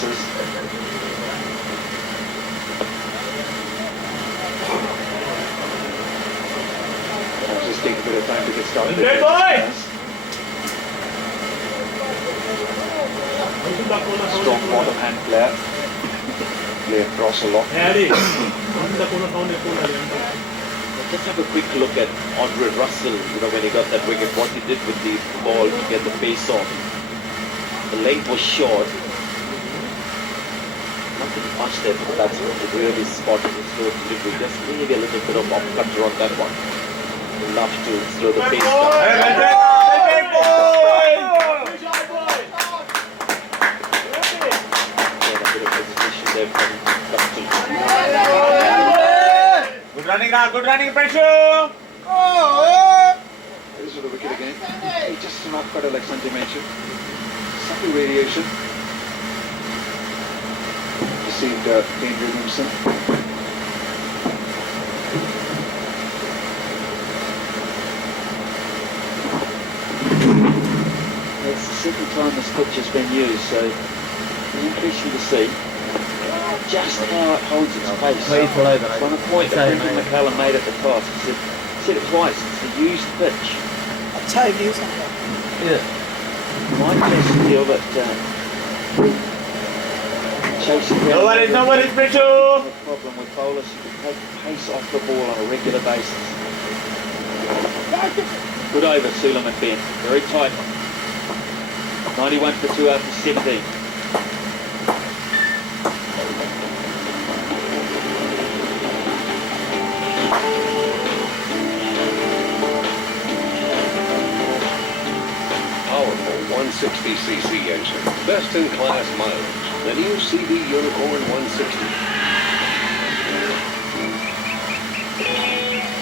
bases. Just take a bit of time to get started. Good boy! Strong bottom hand player. Play across a lot. Just have a quick look at Andre Russell, when he got that wicket, what he did with the ball to get the pace on. The length was short. Nothing much there for the batsman to really spot the slow delivery. Just maybe a little bit of off cutter on that one. Enough to slow the pace down. A bit of hesitation there from Captain. Good running, pressure! This is the wicket again. Just an off cutter like Sanjay mentioned. Subtle variation. Received Dane Williamson. It's the second time this pitch has been used, so it's interesting to see just how it holds its pace. On a point that Brendan McCallum made at the toss, he said it twice, it's a used pitch. अच्छा है views on that. Yeah. My just feel that chasing down... No worries, Brittu! The problem with bowlers, you can take pace off the ball on a regular basis. Good over, Suleiman Ben. Very tight. 91 for 2 after 17. Powerful 160cc engine. Best in class mileage. The new CB Unicorn 160.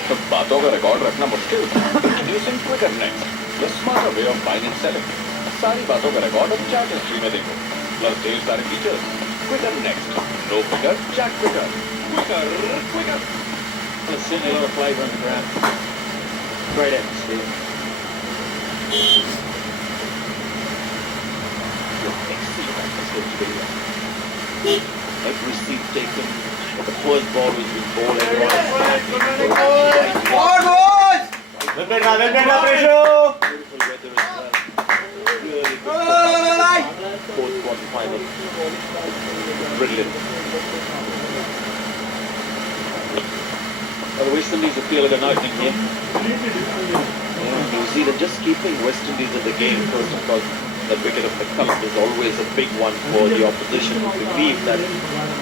तो बातों का record रखना मुश्किल introducing Quikr next the smarter way of buying and selling सारी बातों का record अब chat history में देखो प्लस ढेर सारे features Quikr next no Quikr chat Quikr Quikr There's certainly a lot of flavour on the ground. Great atmosphere. Excellent atmosphere to be there. Every seat taken. The first ball was with ball everyone. Look at that, pressure! Beautiful weather as well. Really good. Fourth quarter final. Brilliant. Well, the West Indies are feeling an opening here. New Zealand just keeping West Indies at the game first, because the wicket of McCallum is always a big one for the opposition to believe that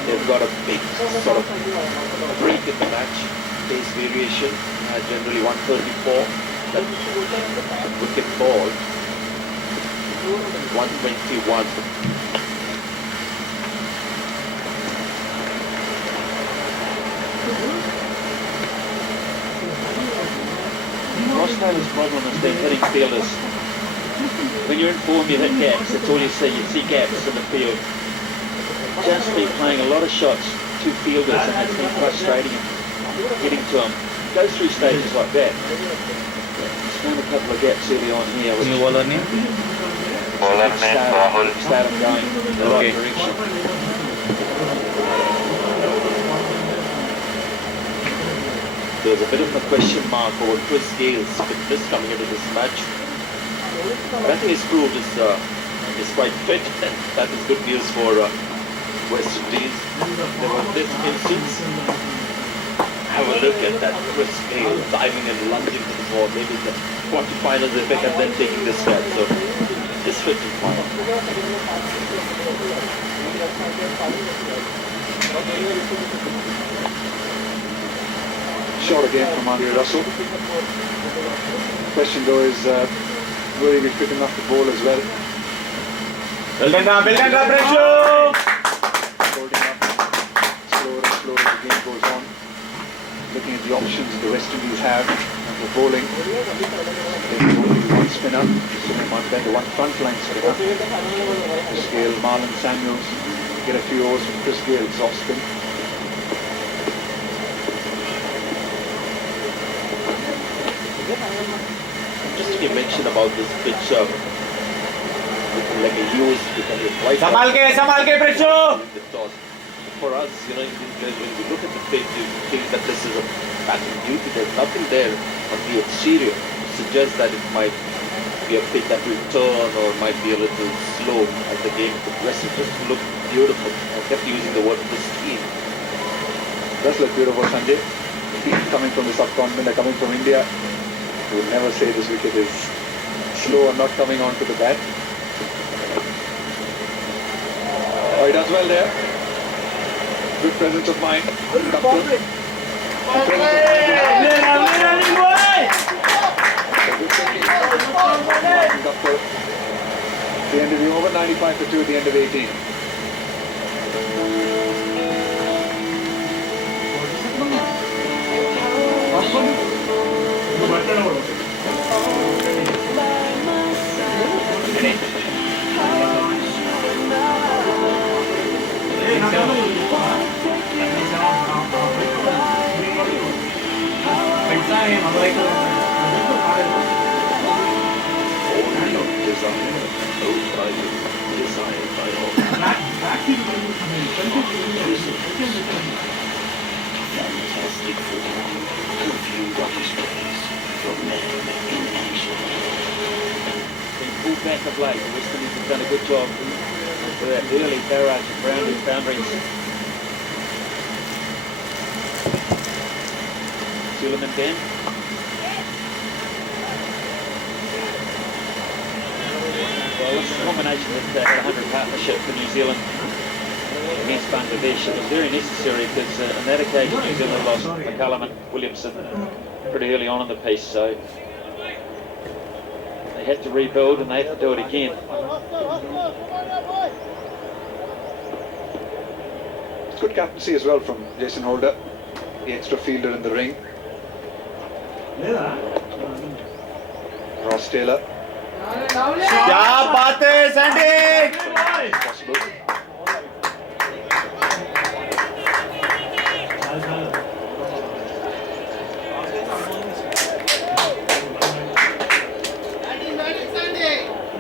they've got a big sort of break in the match. Pace variation, generally 134. That wicket ball, 121. Ross Taylor's problem has been hitting fielders. When you're in form, you hit gaps. That's all you see. You see gaps in the field. Just been playing a lot of shots to fielders, and it's been frustrating him getting to them. Goes through stages like that. He's found a couple of gaps early on here. Which bowler name? Start him going in the right direction. There was a bit of a question mark over Chris Gale's fitness coming into this match. But I think his proved is quite fit, and that is good news for West Indies. There was this instance. Have a look at that Chris Gale diving and lunging to the ball. Maybe the quarterfinals effect and then taking this bat. So this fit is fine. Shot again from Andre Russell. Question though is, will he be quick enough to bowl as well? Well done, pressure! Holding up slower and slower as the game goes on. Looking at the options the West Indies have for bowling. They can bowl with one spinner, Suleiman Ben, one frontline spinner. Chris Gale, Marlon Samuels. Get a few overs from Chris Gale's off spin. Just to give mention about this pitch, looking like a use, becoming right. संभाल के प्रेक्षो. The toss. For us, when we look at the pitch, you think that this is a batting duty. There's nothing there on the exterior to suggest that it might be a pitch that will turn or might be a little slow as the game progresses. Just look beautiful. I kept using the word pristine. Does look beautiful, Sanjay. Coming from the subcontinent, coming from India, you would never say this wicket is slow or not coming onto the bat. Oh, he does well there. Good presence of mind. Good the end of the over, 95 for 2 at the end of 18. Pulled back of late. The West Indies have done a good job with that early barrage of boundaries. Suleiman Ben. Well, it's a combination with that 100 partnership for New Zealand against Bangladesh. It was very necessary because on that occasion New Zealand lost McCullum and Williamson pretty early on in the piece, so they had to rebuild and they had to do it again. It's good captaincy as well from Jason Holder, the extra fielder in the ring. Ross Taylor. क्या बात है Sandy. Possible.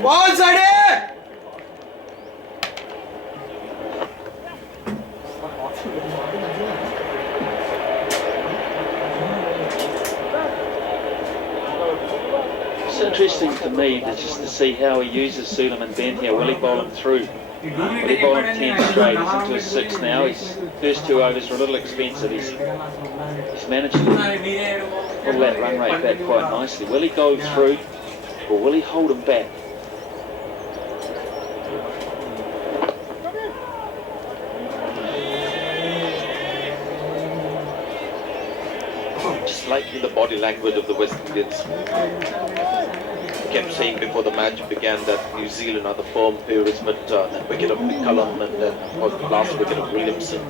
Ball Sade! It's interesting to me just to see how he uses Suleiman Ben here. Will he bowl him through? Will he bowl him 10 straight? He's into his 6 now. His first 2 overs were a little expensive. He's managed to pull that run rate back quite nicely. Will he go through or will he hold him back? Just liking the body language of the West Indians. Kept saying before the match began that New Zealand are the firm favourites, but that wicket of McCullum and then the last wicket of Williamson.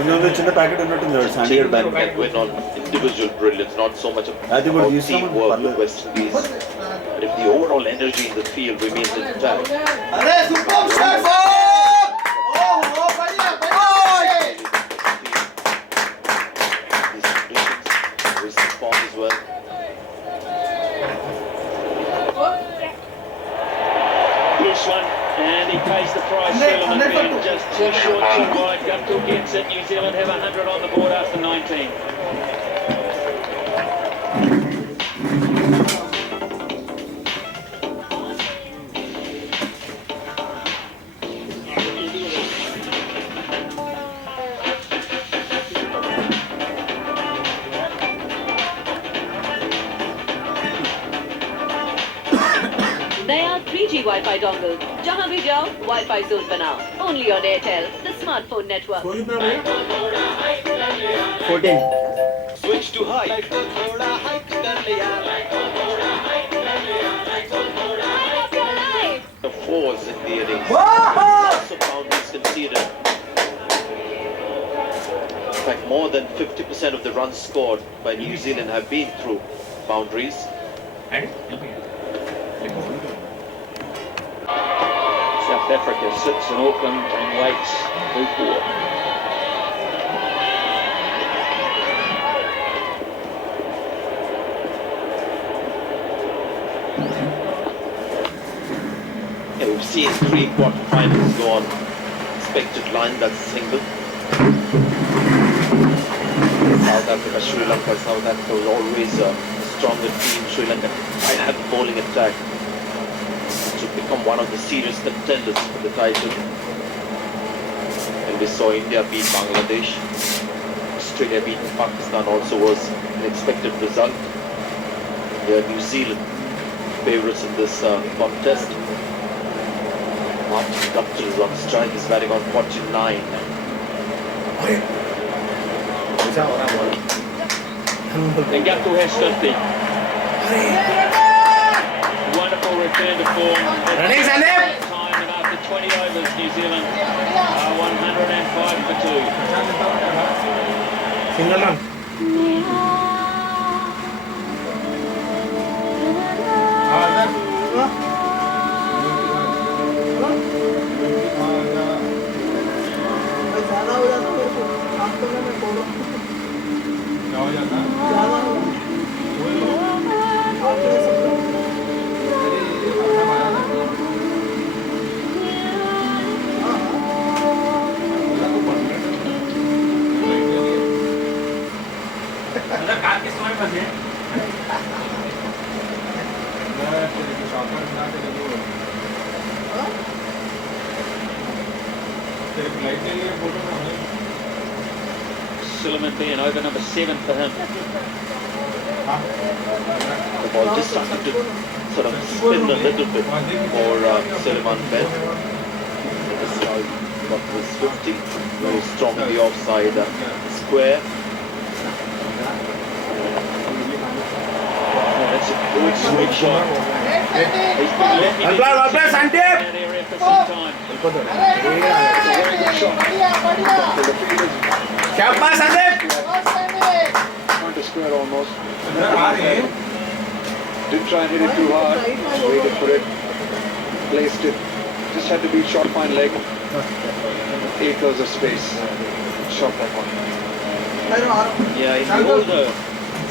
ಇನ್ನೊಂದು ಚಿನ್ನ packet ಉಂಟು ಸಂಡಿಯರ್ bank Can win on individual brilliance, not so much ಅದು about use teamwork with West Indies. But if the overall energy in the field remains intact, Arey superb shot ball! Oh, बढ़िया these conditions respond as well. Loose one, and he pays the price. Suleiman Ben just too short, too wide. Guptill gets it. New Zealand have 100 on the board after 19. नया 3G Wi-Fi dongle जहां भी जाओ Wi-Fi zone बनाओ only on Airtel the smartphone network 14 Switch to high. The fours in the innings. Lots of boundaries conceded. In fact, more than 50% of the runs scored by New Zealand have been through boundaries. South Africa sits in Auckland and waits to board. We've seen 3 quarterfinals go on expected line, that's a single. South Africa, Sri Lanka. South Africa was always a stronger team. Sri Lanka might have the bowling attack to become one of the serious contenders for the title. And we saw India beat Bangladesh. Australia beat Pakistan also was an expected result. New Zealand favourites in this contest. Martin Guptill is on strike, is batting on 49. And Guptill has 50. Wonderful return to form. Running, Sandeep! Time and after 20 overs, New Zealand are 105 for 2. Single run. Suleiman being over number 7 for him. The ball just started to sort of spin a little bit for Suleiman Ben. This got was 50. Very strongly offside square. That's a good swing shot. He's been left in Well played, Sandeep! that area for some time. Shabba, Sandeep! Front to square almost. Didn't try and hit it too hard. Waited for it. Placed it. Just had to be short fine leg. Acres of space. Shot that one. Yeah, in the older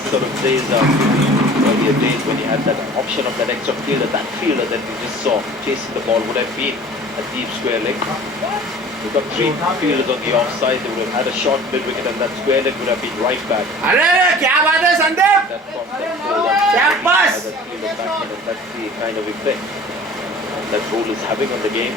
sort of days, earlier days when you had that option of that extra fielder, that fielder that we just saw chasing the ball would have been a deep square leg. We've got 3 fielders on the offside. They would have had a short mid wicket, and that square leg would have been right back. Arre, kya baat hai, Sandeep? That concept goes up Shabash! as a fielder back, and that's the kind of effect that ball is having on the game.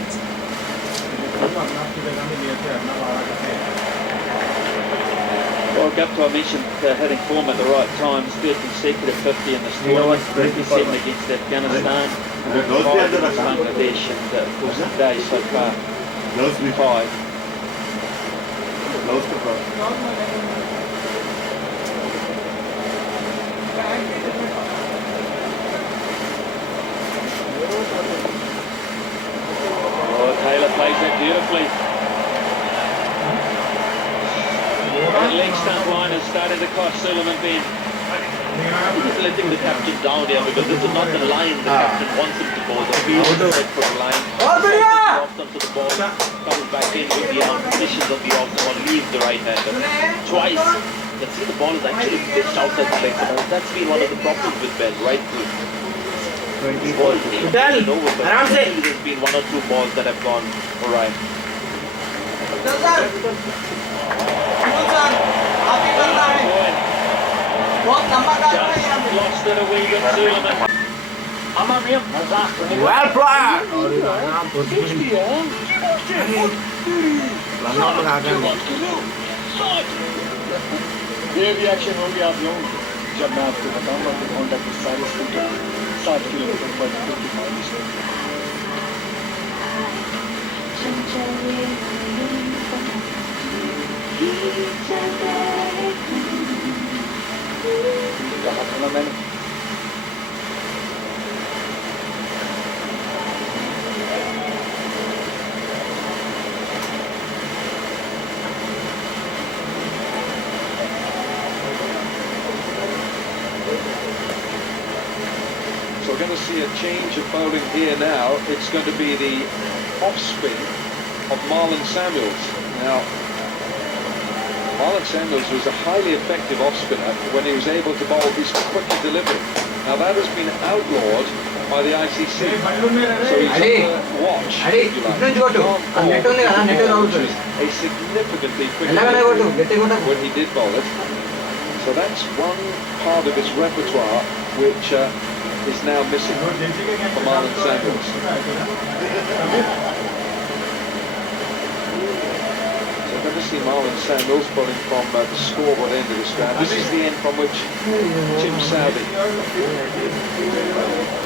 Well, Guptill, I mentioned hitting form at the right times. 3rd consecutive 50 in this tournament. 57 against Afghanistan. 5 against Bangladesh, and of course today so far 5. Oh, Taylor plays that beautifully. That leg stump line has started to cost Suleiman Ben. He's letting the captain down here because this is not the line the captain wants him to bowl. The field is set for a line. Drops onto the ball, comes back in with the arm, positions on the off ball, leaves the right hander. Twice. You can see the ball is actually pitched outside the leg. That's been one of the problems with Ben, right through. This ball is Dal, over, but aram se. there's been 1 or 2 balls that have gone alright. Just lost it a wee bit, Suleiman. Well played! ये reaction होंगे आप लोगों को जब मैं आपको बताऊंगा कि होंडा के सारे स्कूटर 60 किलोमीटर पर 50 माइल से कहा था ना मैंने So we're going to see a change of bowling here now. It's going to be the off spin of Marlon Samuels. Now, Marlon Samuels was a highly effective off spinner when he was able to bowl his quicker delivery. Now that has been outlawed by the ICC. So he's Adi. under watch, Adi, if you like. different go to. Net only kada, net is out. A significantly quicker Ella go to, get go to. when he did bowl it. So that's one part of his repertoire which is now missing from Marlon Samuels. So we're going to see Marlon Samuels bowling from the scoreboard end of this ground. This is the end from which Tim Southey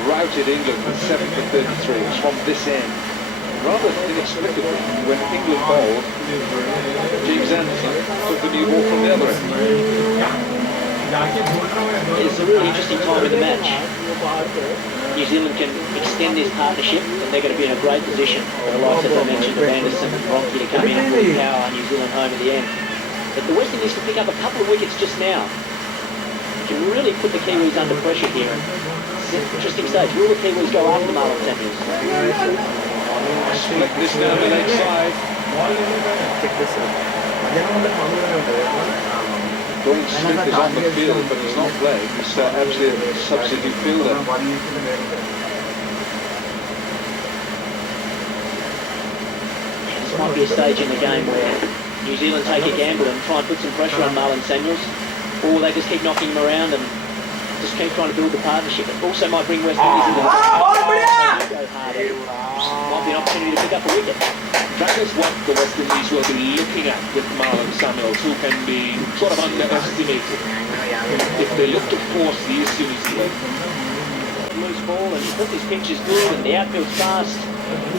routed England with 7 for 33. It was from this end. Rather inexplicably, when England bowled, James Anderson took the new ball from the other end. It's a really interesting time in the match. New Zealand can extend this partnership and they're going to be in a great position. The likes, as I mentioned, of Anderson and Ronke to come in and pull power New Zealand home at the end. But the West Indies can pick up a couple of wickets just now. Can really put the Kiwis under pressure here. It's an interesting stage. Will the Kiwis go after Marlon Samuels? Split this down the leg side. Gordon Smith is on the field, but he's not playing. He's actually a substitute fielder. This might be a stage in the game where New Zealand take a gamble and try and put some pressure on Marlon Samuels, or they just keep knocking him around and just keep trying to build the partnership. It also might bring West Indies into the might be an opportunity to pick up a wicket. That is what the West Indies will be looking at with Marlon Samuels, who can be sort of underestimated. If they look to force the issue, New Zealand. Loose ball, and because this pitch is good and the outfield's fast,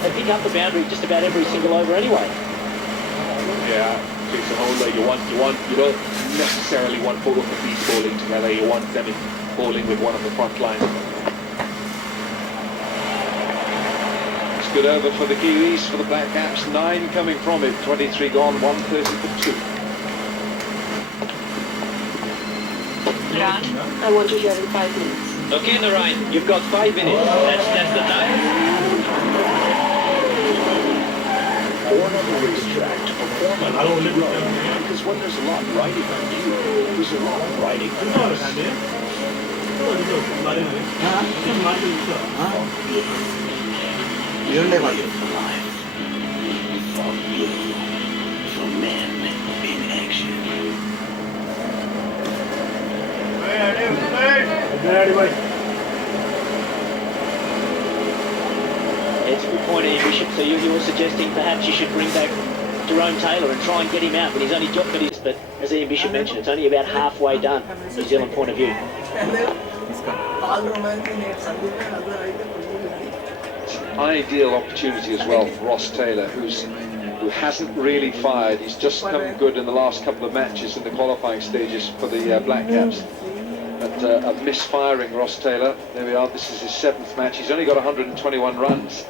they pick up the boundary just about every single over anyway. Yeah, Jason Holder, you don't necessarily want both of these bowling together. You want them bowling with one of the front line. Good over for the Kiwis, for the Black Caps. 9 coming from it. 23 gone, 130 for 2. I want you here in 5 minutes. Okay, Narayan, you've got 5 minutes. That's the time. Born on the racetrack to perform on any road. Because when there's a lot riding on you, there's a lot riding on us. You don't like For life. For you. For men in action. It's a good point, Ian Bishop. So you're suggesting perhaps you should bring back Jerome Taylor and try and get him out when he's only got this. But as Ian Bishop mentioned, it's only about halfway done, New Zealand point of view. Ideal opportunity as well for Ross Taylor, who hasn't really fired. He's just come good in the last couple of matches in the qualifying stages for the Black Caps. But a misfiring Ross Taylor. There we are. This is his 7th match. He's only got 121 runs.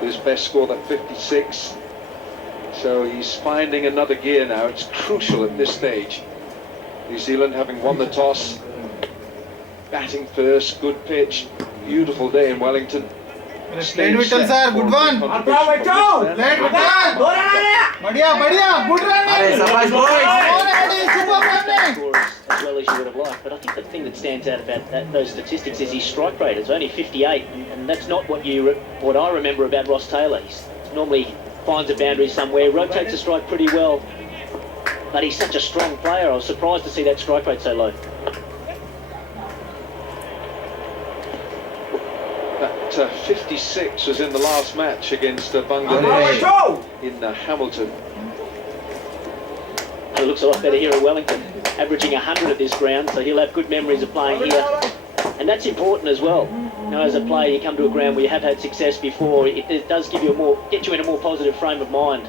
His best score at 56. So he's finding another gear now. It's crucial at this stage. New Zealand having won the toss, batting first, good pitch, beautiful day in Wellington. Played Vittal sir, good one. Played Vittal. Badhiya, good run. Arey, shabash boys. Super Scores as well as you would have liked, but I think the thing that stands out about those statistics is his strike rate. It's only 58, and that's not what I remember about Ross Taylor. He normally finds a boundary somewhere, rotates the strike pretty well, but he's such a strong player. I was surprised to see that strike rate so low. That 56 was in the last match against Bangladesh in Hamilton. And it looks a lot better here at Wellington, averaging 100 at this ground, so he'll have good memories of playing here. And that's important as well. You know, as a player, you come to a ground where you have had success before, it does give you get you in a more positive frame of mind.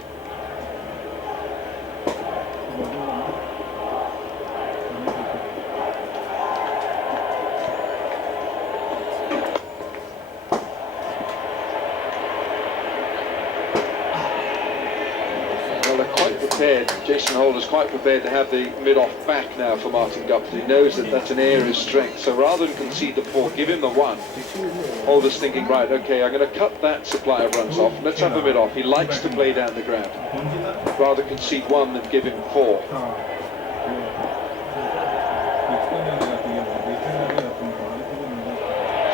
Well, they're quite prepared. Jason Holder's quite prepared to have the mid-off back now for Martin Guptill. He knows that that's an area of strength. So rather than concede the 4, give him the 1. Holder's thinking, right, okay, I'm going to cut that supply of runs off. Let's have a mid-off. He likes to play down the ground. Rather concede 1 than give him 4.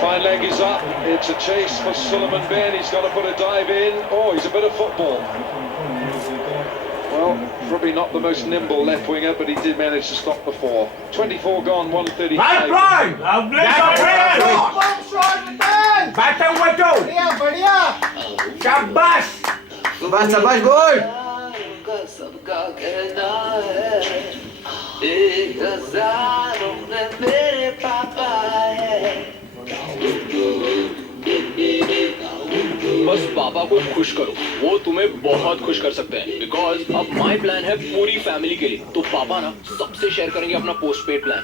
fine leg is up. It's a chase for Suleiman Ben. He's got to put a dive in. Oh, he's a bit of football. Well, probably not the most nimble left winger, but he did manage to stop the 4. 24 gone, 135. Right, right. Lovely. Batter wato. Shabash. Shabash, shabash, boy. बस पापा को खुश करो, वो तुम्हें बहुत खुश कर सकते हैं बिकॉज अब माई प्लान है पूरी फैमिली के लिए, तो पापा ना सबसे शेयर करेंगे अपना post paid plan.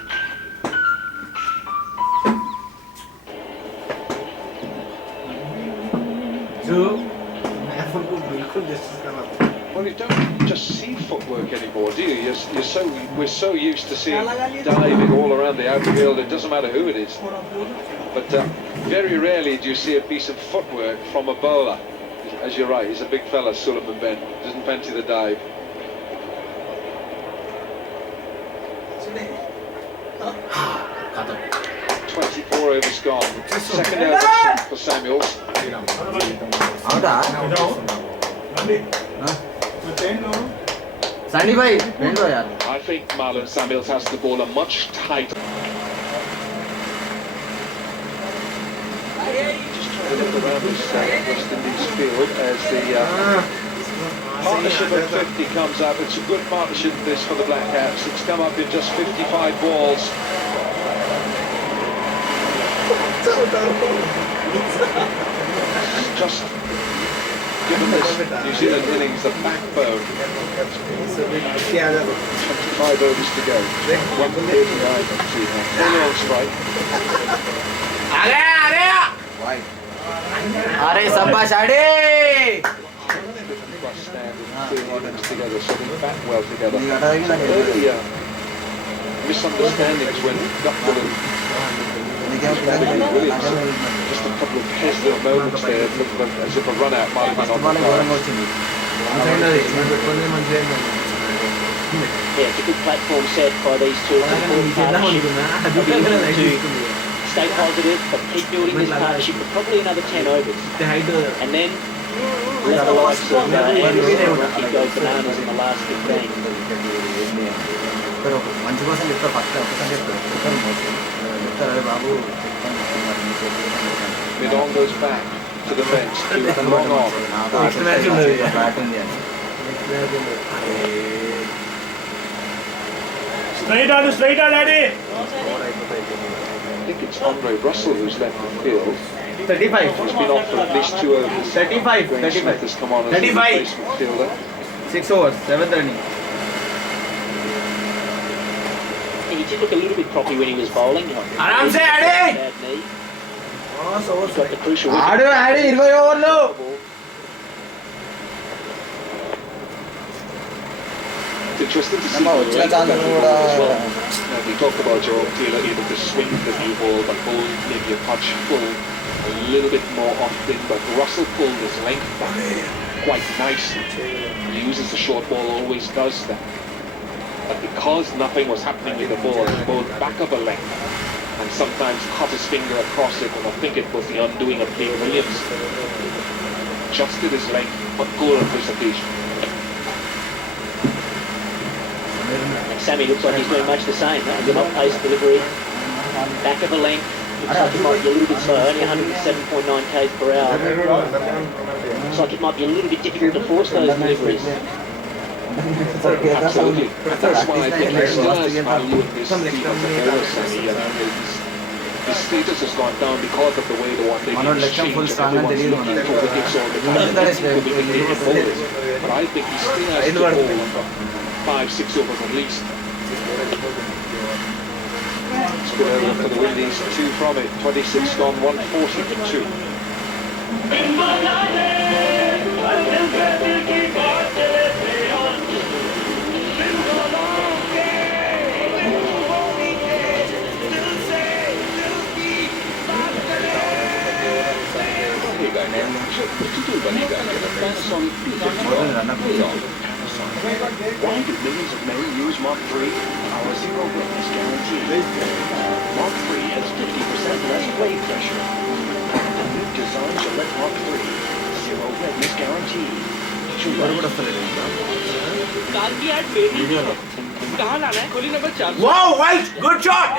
Well, you don't just see footwork anymore, do you? We're so used to seeing diving all around the outfield. It doesn't matter who it is. But very rarely do you see a piece of footwork from a bowler. As you're right, he's a big fella, Suleiman Ben. Doesn't fancy the dive. "24 overs gone. Second over for Samuels. Sandy bhai, bend ho yaar. I think Marlon Samuels has the ball a much tighter. Just trying to look around this West Indies field as the partnership of 50 comes up. It's a good partnership this for the Black Caps. It's come up in just 55 balls. Just given this New Zealand innings a backbone. 25 overs to go. 139 fully on strike. Are shabash, Ade. Plus standing 2 innings together, so they bat well together. Early misunderstandings when Guptill and Williams, just a couple of hesitant moments there, as if a run out might have been on the card. Yeah, it's a good platform set by these two. It's an important partnership. To stay positive, but keep building this partnership for probably another 10 overs. And then let the likes of Anderson and Rocky go bananas in the last 15. Midon goes back to the bench, to long on. Straight on, Daddy. I think it's Andre Russell who's left the field. 35. He's been off for at least 2 overs. 35. Graham Smith has come on as the 35. replacement fielder. 6 overs, 7th running. He did look a little bit proppy when he was bowling. Aram se, Ade. Bad knee. Got the crucial wicket. Ade, 20 over lo. It's interesting to see. We talked about Joe Taylor able to swing the new ball, but pull maybe a touch full, a little bit more often. But Russell pulled his length back quite nicely. He uses the short ball, always does that. But because nothing was happening with the ball, he bowled back of a length and sometimes cut his finger across it, and I think it was the undoing of Dave Williams. Adjusted his length, but good on this occasion. And Sammy looks like he's doing much the same. That was an off-pace delivery. Back of a length. Looks like it might be a little bit slow, only 107.9 k's per hour. Looks like it might be a little bit difficult to force those deliveries. Absolutely. That's why I think he still has value in this team as a bowler, Sammy. His status has gone down because of the way the one-day game has changed. Everyone's looking for wickets all the time. But I think he still has to bowl 5-6 overs at least. Spin over for the Windies, 2 from it. 26 gone, 140 for 2. Why do millions of men use Mark III? Our zero witness guarantee. Mark III has less wave pressure. The new design Gillette Mark 3. Zero redness guaranteed. Wow, white, good shot.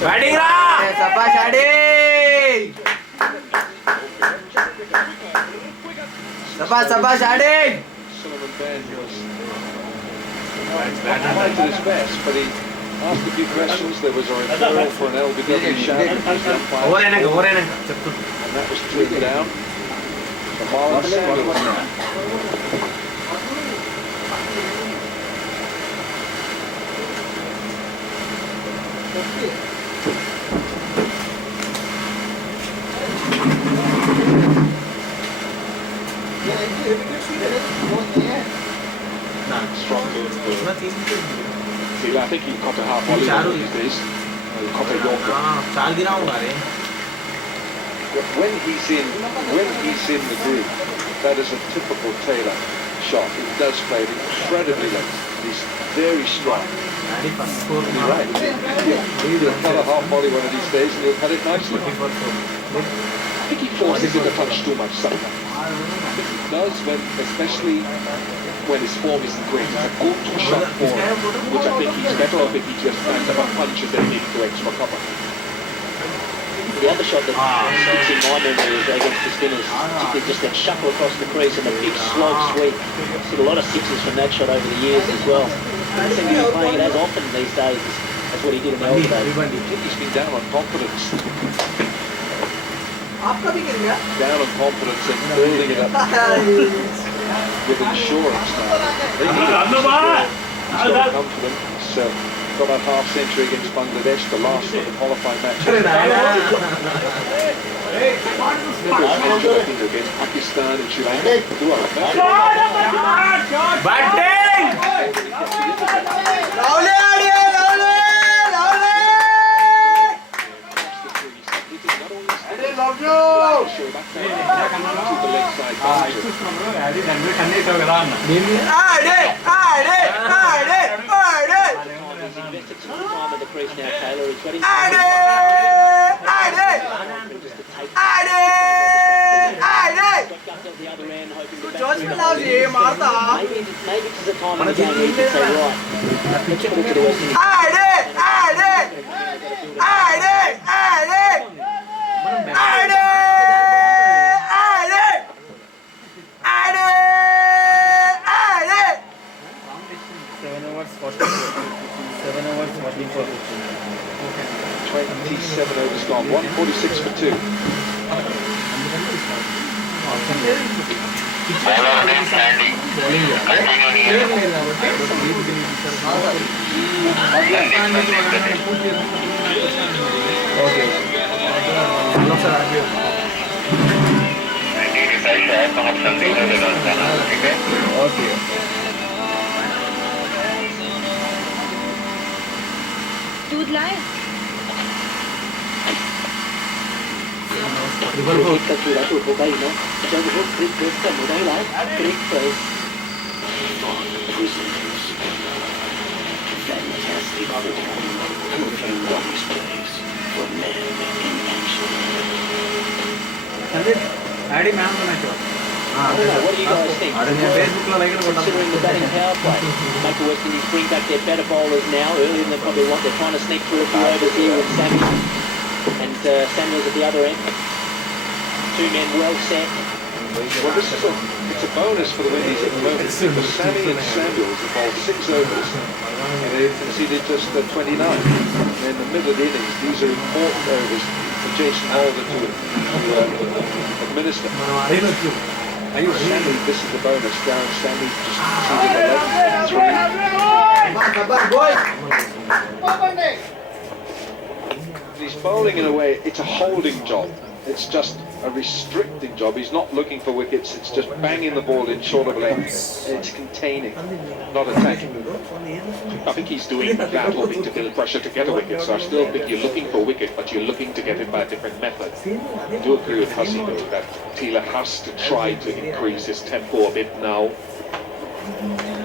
Batting ra. Sabash Adi. Sabash Adi. Sullivan Ben was tried to his best, but he asked a few questions. There was a referral for an LBW shout, and that was turned down. For Marlon Samuels now. Strong move. See, I think he caught a half volley one of these days. He caught a yorker. When he's in the groove, that is a typical Taylor shot. He does play it incredibly late. He's very strong. You're right. He'll cut a half volley one of these days and he'll cut it nicely. I think he forces it to touch too much sometimes. He does, especially when his form isn't great. It's a good shot for him, which I think he's better off if he just finds up a punch and then needs to extra cover. The other shot that sticks in my memory is against the spinners, particularly just that shuffle across the crease and a big slog sweep. I've seen a lot of sixes from that shot over the years as well. He seems to be playing it as often these days as what he did in the old days. I think he's been down on confidence. Down on confidence and building it up with insurance now. He's got confidence. So got that half century against Bangladesh, the last of the qualifying matches. Against Pakistan and Sri Lanka. Batting! Invested some time at the crease now, Taylor. He's got his the other end, hoping to maybe this is a time in the game where you can say, right, let's put it to the West Indies. Okay. 27 overs gone, 146 for 2. दूध लाए Hit ka chula tu ho gayi na. Jab wo crick base ka mudai lai, crick base. Fantastic perfume water sprays for men in action. What do you guys think? Considering the batting power play, make the West Indies bring back their better bowlers now, earlier than they probably want. They're trying to sneak through a few overs here with Sammy and Samuels at the other end. Two men well set. Well, this is it's a bonus for the Windies at the moment. Because Sammy and Samuels have bowled 6 overs and they've conceded just 29. And in the middle of the innings, these are important overs for Jason Holder to administer. Sammy, this is the bonus. Darren Sammy just conceded 11. He's bowling in a way, it's a holding job. It's just a restricting job. He's not looking for wickets. It's just banging the ball in short of leg. It's containing, not attacking. I think he's doing that, hoping to build pressure to get a wicket. So I still think you're looking for a wicket, but you're looking to get it by a different method. I do agree with Hussey though that Taylor has to try to increase his tempo a bit now.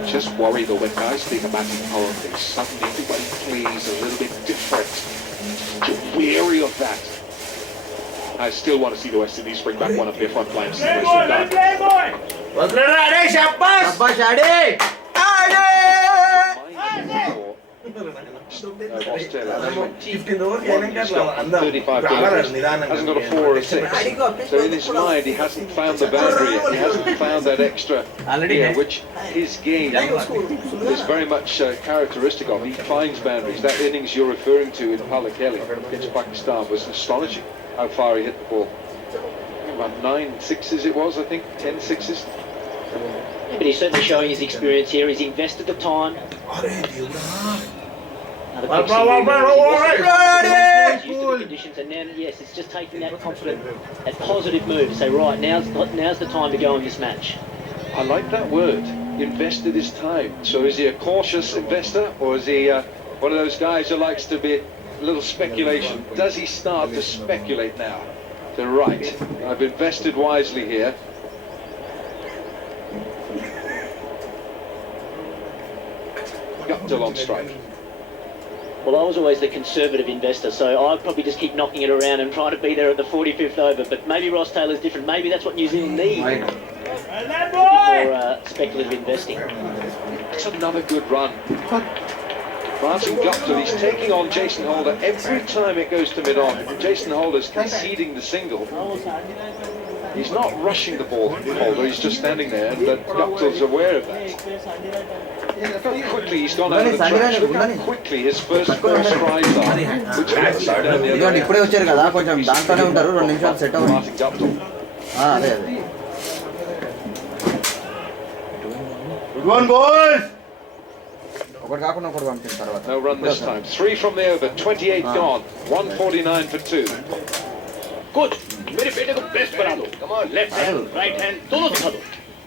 just worry though when guys think about it, oh, they suddenly the way he plays a little bit different. You're weary of that. I still want to see the West Indies bring back one of their front lines. Australia. He's got 35 deliveries, hasn't got a 4 or a 6. So in his mind, he hasn't found the boundary yet. He hasn't found that extra here, which his game is very much characteristic of. He finds boundaries. That innings you're referring to in Palakelli against Pakistan was astonishing how far he hit the ball. About 9 sixes it was, I think, 10 sixes. But he's certainly showing his experience here. He's invested the time. Conditions, and now, yes, it's just taking that confident, that positive move to say, right, now's the time to go in this match. I like that word, invested his time. So is he a cautious investor, or is he one of those guys who likes to be a little speculation? Does he start to speculate now? They're right. I've invested wisely here. Guptill on strike. Well, I was always the conservative investor, so I'd probably just keep knocking it around and trying to be there at the 45th over. But maybe Ross Taylor's different. Maybe that's what New Zealand needs. More speculative investing. That's another good run. Martin Guptill, he's taking on Jason Holder every time it goes to mid-on. Jason Holder's conceding the single. He's not rushing the ball, Holder, he's just standing there, but Guptill's aware of that. Look how quickly he's gone out of the track. Look how quickly his first strides are. Which gets him down the other end. Martin Guptill. Good one, boys! No run this time. 3 from the over, 28 gone. 149 for 2. Good. मेरे बेटे को best बना दो. Come on. Left hand, right hand, दोनों सिखा दो.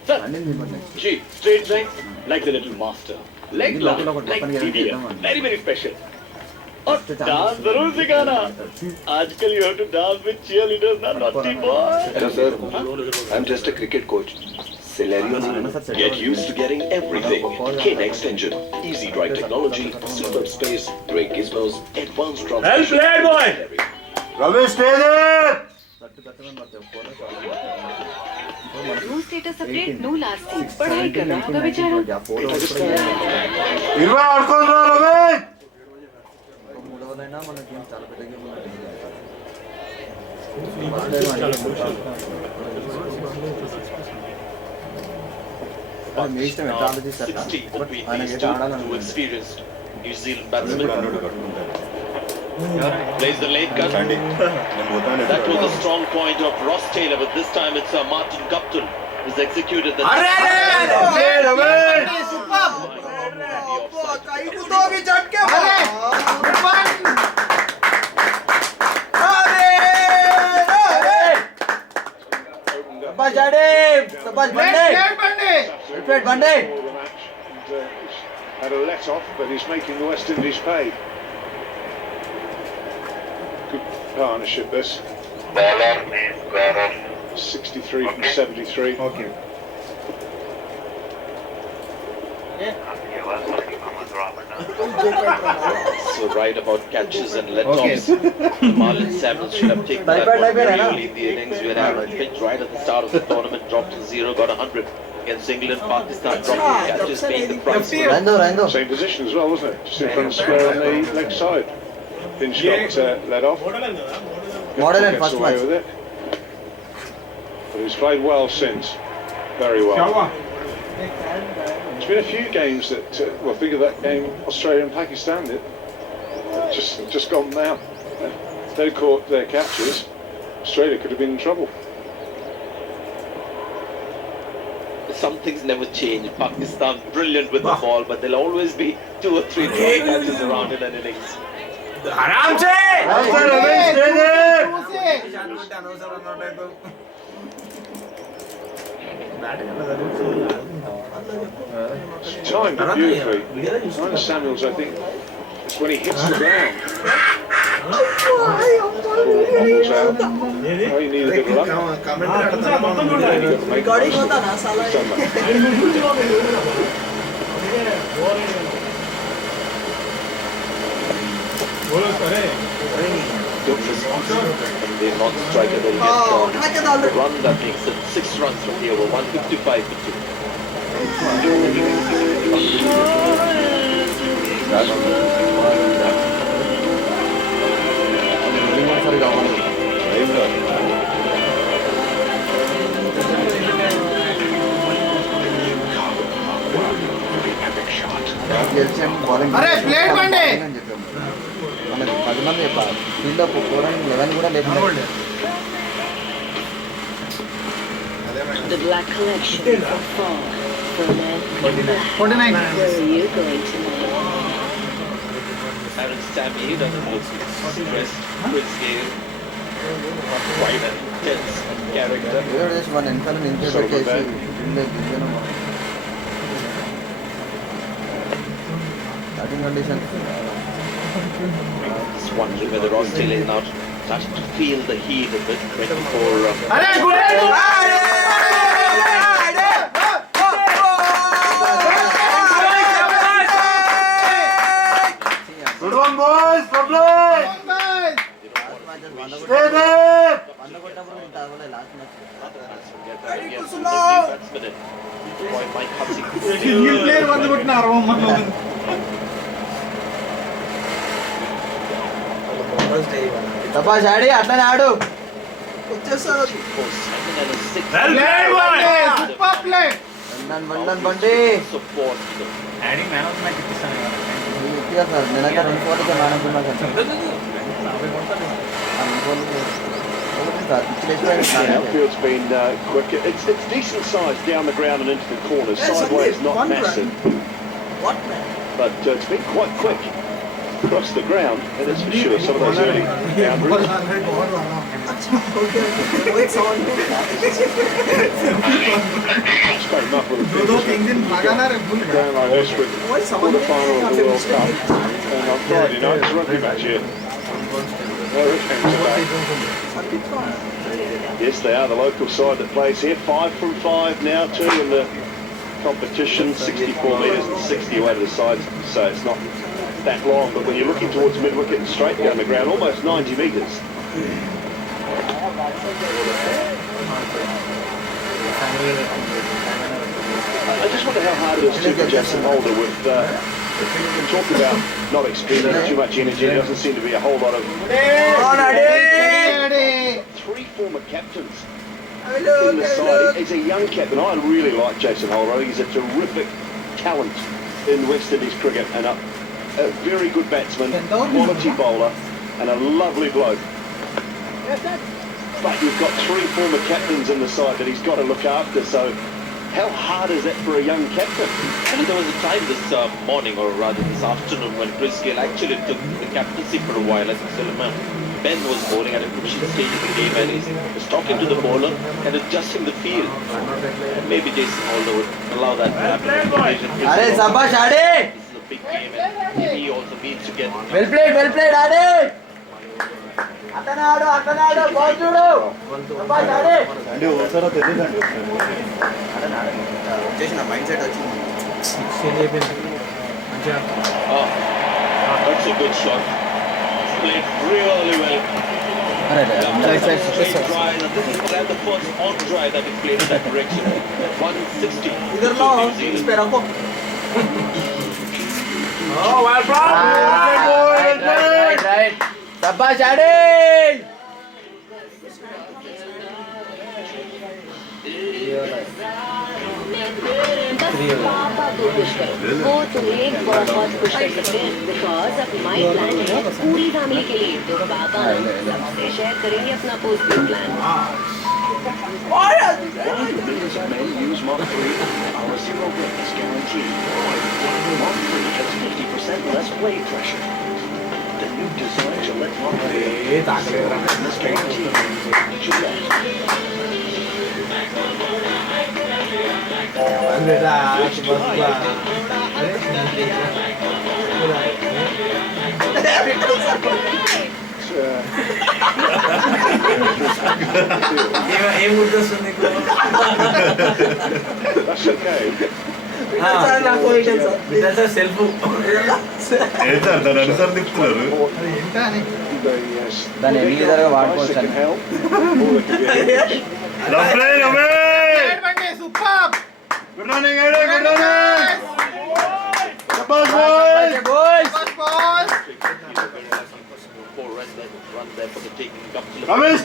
Sir. Ji, straight line, like the little master. Leg lock, like TVR. Very, very special. और dance जरूर सिखाना. आजकल you have to dance with cheerleaders, not naughty boy. Hello, sir. I'm just a cricket coach. Get used to getting everything. K-Next engine, easy drive technology, superb space, great gizmos, advanced drop. Well played, boy. Ravi, stay there! No status update, no last seat. पढ़ाई कर रहा होगा बेचारा. Irva, आड़कों रहा Ravi! Pakistan 60 between these two experienced New Zealand batsmen. Plays the late cut. That was a strong point of Ross Taylor, but this time it's Martin Guptill who's executed the. Had a let off, but he's making the West Indies pay. Good partnership this. 63 from 73. Okay. So right about catches and let-offs. Marlon Samuels should have taken that one early in the innings. We had Aaron Finch right at the start of the tournament, dropped to 0, got 100 against England. Pakistan dropping catches, paying the price. Same position as well, wasn't it? Just in front square on the leg side. Finch got let off. Gets away with it. But he's played well since. Very well. There's been a few games that, well, think of that game, Australia and Pakistan did. Just gone now. If they'd caught their catches, Australia could have been in trouble. Some things never change. Pakistan brilliant with the ball, but there'll always be 2 or 3 drawing catches around in an innings. आराम से. It's timed beautifully. Ryan Samuels, I think, it's when he hits the ground. Bobbles out. Oh, he needed a bit of luck. Good response from the non-striker. They'll get a run that makes it 6 runs from the over, 155 to అరే plate బండి మనకి 10 మంది చెప్పాలి field of 11 కూడా లేకుండా The black collection from far. From men. 49 Where are you going tonight? Aaron Stamey doesn't look stressed. Chris Gale, quite an intense character. just one infant in the case starting condition Just wondering whether Australia is not starting to feel the heat a bit. 24. Good one, boys. Public. Stay there. Single player Tapas Adi, atlane aadu. Vachesadu. Well played, boy. Super play. Vandan Bandi. Support. Adding man of the match ఇప్పిస్తాను కదా. Yes sir, nenaka 240 ke man of the match. Outfield's been quick. It's decent size down the ground and into the corners. Sideways, not massive. What man? But it's been quite quick across the ground, and that's for sure. Some of those early boundaries. Straight enough with a going like this with quarter-final of the World Cup. And on Friday night, it's a rugby match here. Yes, they are the local side that plays here. 5 from 5 now, too, in the competition. 64 metres and 60 away to the sides, so it's not that long. But when you're looking towards mid-wicket and straight down the ground, almost 90 metres. I just wonder how hard it is to for Jason Holder with... we can talk about not expending too much energy. There doesn't seem to be a whole lot of... 3 former captains in the side. He's a young captain. I really like Jason Holder. I think he's a terrific talent in West Indies cricket and a very good batsman, quality bowler and a lovely bloke. But you've got 3 former captains in the side that he's got to look after, so how hard is that for a young captain? I mean, there was a time this morning, or rather this afternoon, when Chris Gale actually took the captaincy for a while. I think Solomon Ben was bowling at a crucial stage of the game, and he was talking to the bowler and adjusting the field. And maybe Jason Holder would allow that to happen. Are Sabash Adi. This is a big game, and he also needs to get... Well played, Adi. Atanadu, ball chudu. Sabash Adi. Adi osara telidandi. Chesina mindset vachindi. Oh, that's a good shot. Played really well. This is perhaps the first on drive that he played in that direction. 160. Oh, well brought. Right. Sabash Adi. पापा को खुश करो वो तुम्हें बहुत खुश कर सकते हैं बिकॉज अब माई प्लान है पूरी फैमिली के लिए तो पापा सबसे शेयर करेंगे अपना post paid plan Millions of men use Mark 3, our zero witness guarantee. Mark 3 has 50% less blade pressure. The new design Gillette Mark 3 witness guarantee. Gillette. That's okay. Self దాన్ని ఎన్ని విధాలుగా వాడుకోవచ్చు అని. Run there for the taking. Organized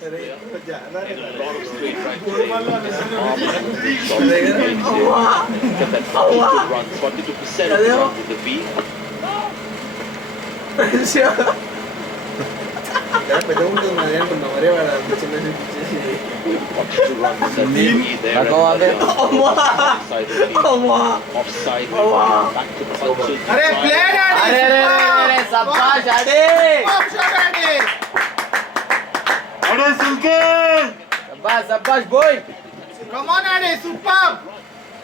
player. And a lot of straight right today. Get that 42 runs, 42% of the runs in the V. 42 runs at the V there. Offside. Offside. Back to the punches. Sabash boy. Come on, Ade, superb.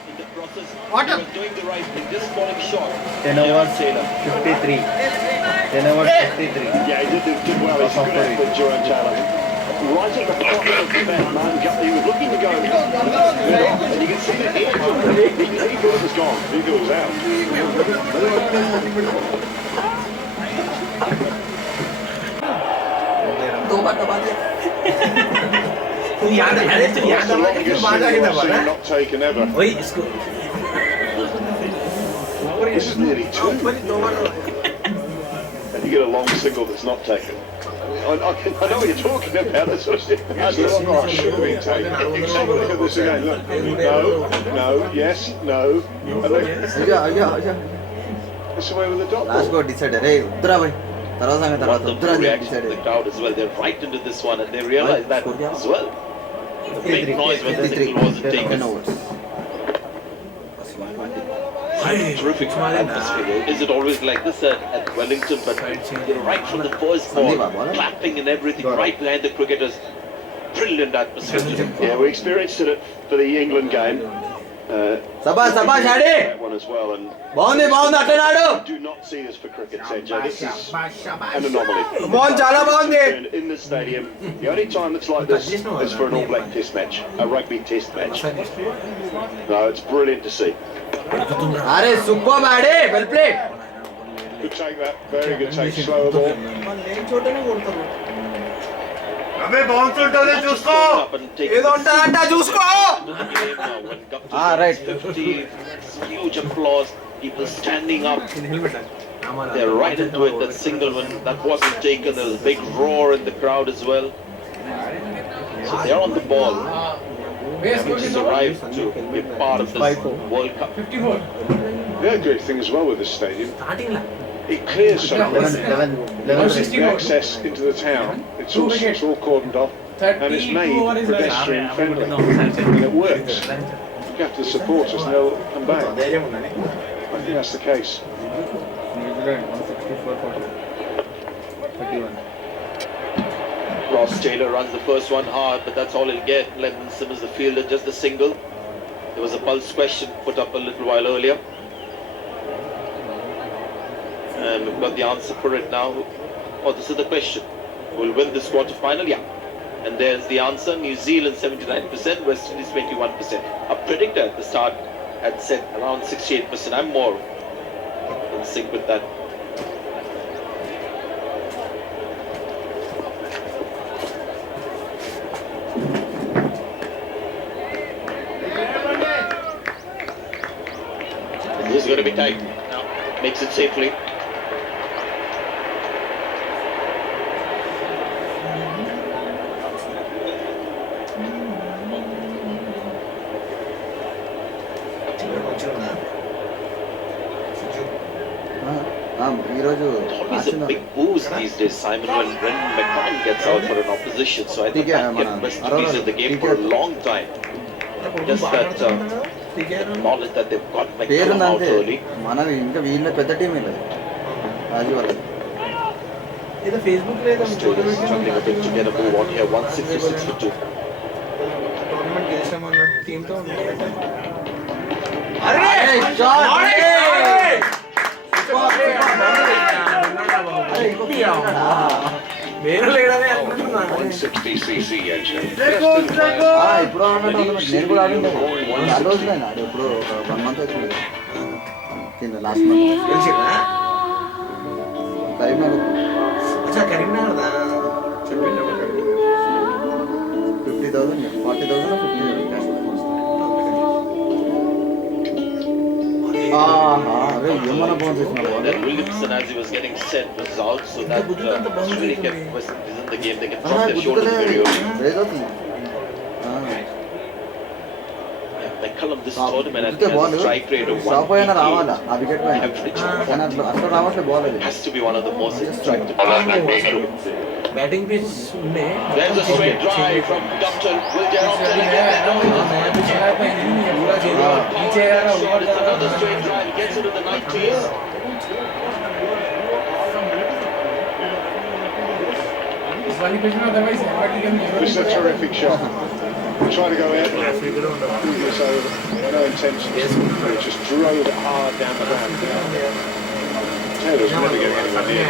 In the process, What he a- was doing the right thing, just falling short. 10 overs, Taylor. 53. 10 overs, 53. Yeah, he did well. He's a good effort, Duran Taylor. Right at the bottom of the bat, man. He was looking to go. And you can see the air. He thought it was gone. He thought it was out. That's the longest single I've seen not taken ever. This is nearly 2. And you get a long single that's not taken. I know what you're talking about. That's what that's the one I should have been taken. Have a look at this again. Look. No, yes, no. And look, it's away with the dot Last ball. go decide. Hey, udra bhai. Tarva One tarva of the udra reaction decide. of the crowd as well. They're right into this one and they realize that as well. The big noise when the single wasn't 10 taken. overs. Terrific atmosphere. Is it always like this at Wellington? But right from the first ball, clapping and everything, right behind the cricketers. Brilliant atmosphere. Yeah, we experienced it for the England game. Sabash Ade. That one as well. And Baundi atlanaadu. do not see this for cricket, Sanjay. This is an anomaly. Chala baundi. In the stadium, the only time it's like this is for an All Black Test match, a rugby Test match. No, it's brilliant to see. Are superb Ade. Well played. Good take that. Very good take. Slower ball. Right. 50, huge applause, people standing up. They're right into it. That single one that wasn't taken, there was a big roar in the crowd as well. So they're on the ball, which has arrived to be part of this World Cup. The other great thing as well with this stadium, it clears something. 11. The access into the town, it's all cordoned off and it's made pedestrian friendly. And it works. Look after the supporters and they'll come back. I think that's the case. Ross Taylor runs the first one hard, but that's all he'll get. Lennon Simmons, the fielder, just a single. There was a pulse question put up a little while earlier. And we've got the answer for it now. Oh, this is the question. Who will win this quarter-final? Yeah. And there's the answer. New Zealand 79%, West Indies 21%. A predictor at the start had said around 68%. I'm more in sync with that. This is going to be tight. Now, makes it safely. Always a big boost these days, Simon, when McMahon gets out for an opposition. So I think that kept West Indies in the game for a long time. Just that knowledge that they've got McMahon out early. Still struggling a bit to get a move on here. 166 for 2. 160cc engine. ఇప్పుడు నేను కూడా ఆడింది చాలా రోజులైనా ఆడు ఇప్పుడు 1 month అవుతుంది కింద last month Karimnagar 50,000 40,000 Williamson, as he was getting set, was out, so that really kept West Indies in the game. They can drop their shoulders very early. McCullum this tournament has a strike rate of 188. Has to be one of the most instructive batting pitch. There's a straight drive from Dupton. Will Jerome get that? No, shot. It's another straight drive. He gets into the 90s. This is a terrific shot. Trying to go out there, previous over, no intention, just drove it hard down the ground. Taylor's never getting anywhere near.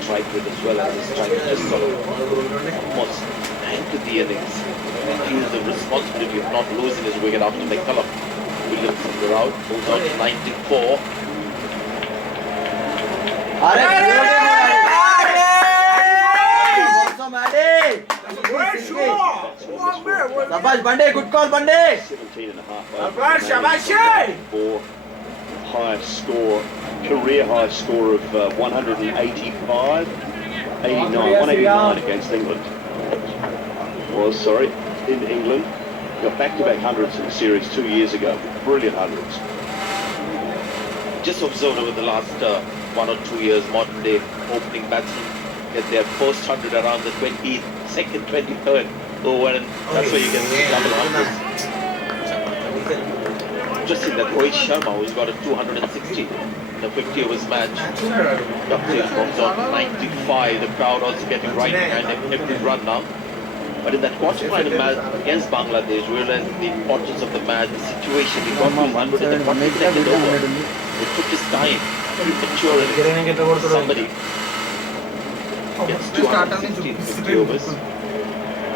Strike with as well as his strike just sort of almost anchored the innings. He was the responsibility of not losing his wicket after McCullum. Williamson were out, pulls out to 94. Shabash Bande, good call Bande. 17.5. Highest score, career highest score of 185, 189 against England. In England. Got back-to-back hundreds in the series 2 years ago. Brilliant hundreds. Just observed over the last 1 or 2 years, modern day opening batsmen get their first 100 around the 22nd, 23rd over, and that's where you get double hundreds. Interesting that Rohit Sharma, who's got a 260 in the 50 overs match, Dupton comes on 95. The crowd also getting right behind every run now. But in that quarter-final match against Bangladesh, realizing the importance of the match, the situation, he got to 100 in the 42nd over. It took his time to mature in somebody gets 260 in 50 overs.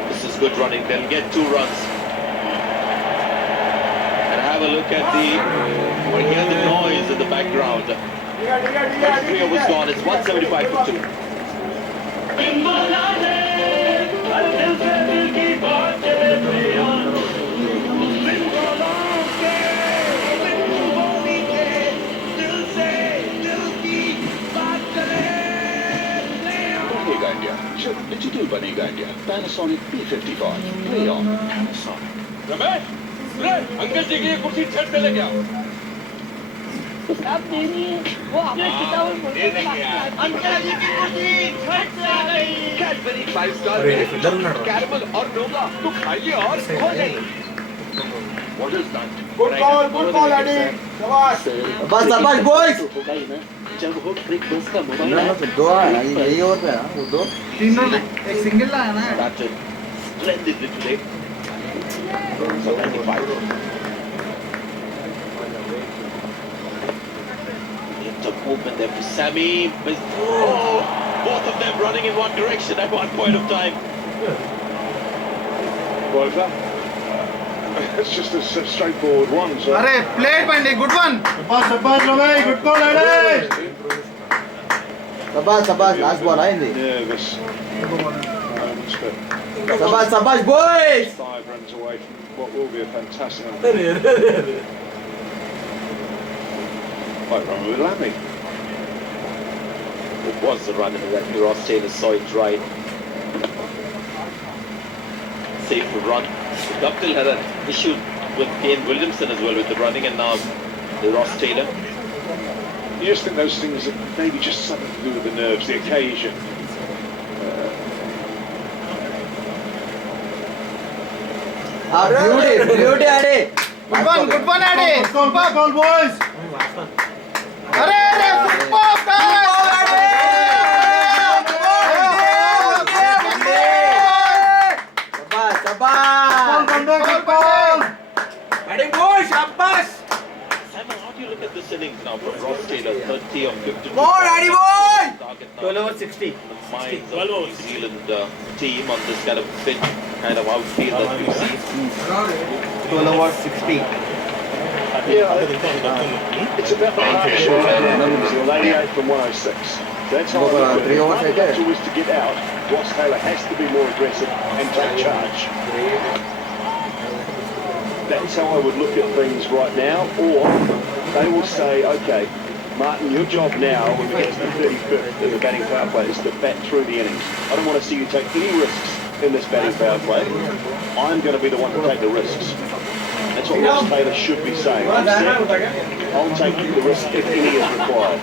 This is good running. They'll get 2 runs. And have a look at or hear the noise in the background. 33 overs gone. It's 175 for 2. India. Digital बनेगा India. Panasonic P55. Play on Panasonic. Ramesh, uncle ji की ये कुर्सी छत पे लेके आओ. आप देनी है वो आपने किताब में दे देंगे यार. अंकल जी की कुर्सी छत से आ गई. कैडबरी 5 स्टार कैरमल और नोगा तो खाइए और खो जाइए. What is that? Good call, Eddie. Shabash. Shabash, boys. जब वो ब्रेक बस का मोबाइल दो है यही और पे है वो दो तीनों में एक सिंगल लाया ना Batted splendidly today. So 95. Into movement there for Sammy. Oh, both of them running in one direction at one point of time. What is that? It's just a straightforward one. So. अरे plate बंडी good one शाबाश Ravi good call AD शाबाश last ball आएंगे Nervous. शाबाश boys 5 runs away from what will be a fantastic Quite run with Lammy. It was the run in that Ross Taylor saw it right. Safe run. Dupton had an issue with Kane Williamson as well with the running, and now the Ross Taylor. You just think those things are maybe just something to do with the nerves, the occasion. Beauty Eddie. Good one Eddie. Super call boys. अरे super guys. शाबाश bonus innings now for Ross Taylor, 30 of 52. More, Addy boy! Target now 12 over 60. in the minds of the New Zealand team on this kind of pitch, kind of outfield that we've seen. 12 over 60. Yeah, it's about the partnership. 88 from 106. So that's how I look at it. If Martin Guptill was to get out, Ross Taylor has to be more aggressive and take charge. That's how I would look at things right now. Or they will say, okay, Martin, your job now, when we get to the 35th in the batting power play, is to bat through the innings. I don't want to see you take any risks in this batting power play. I'm going to be the one to take the risks. That's what Ross Taylor should be saying. I'll take the risk if any is required.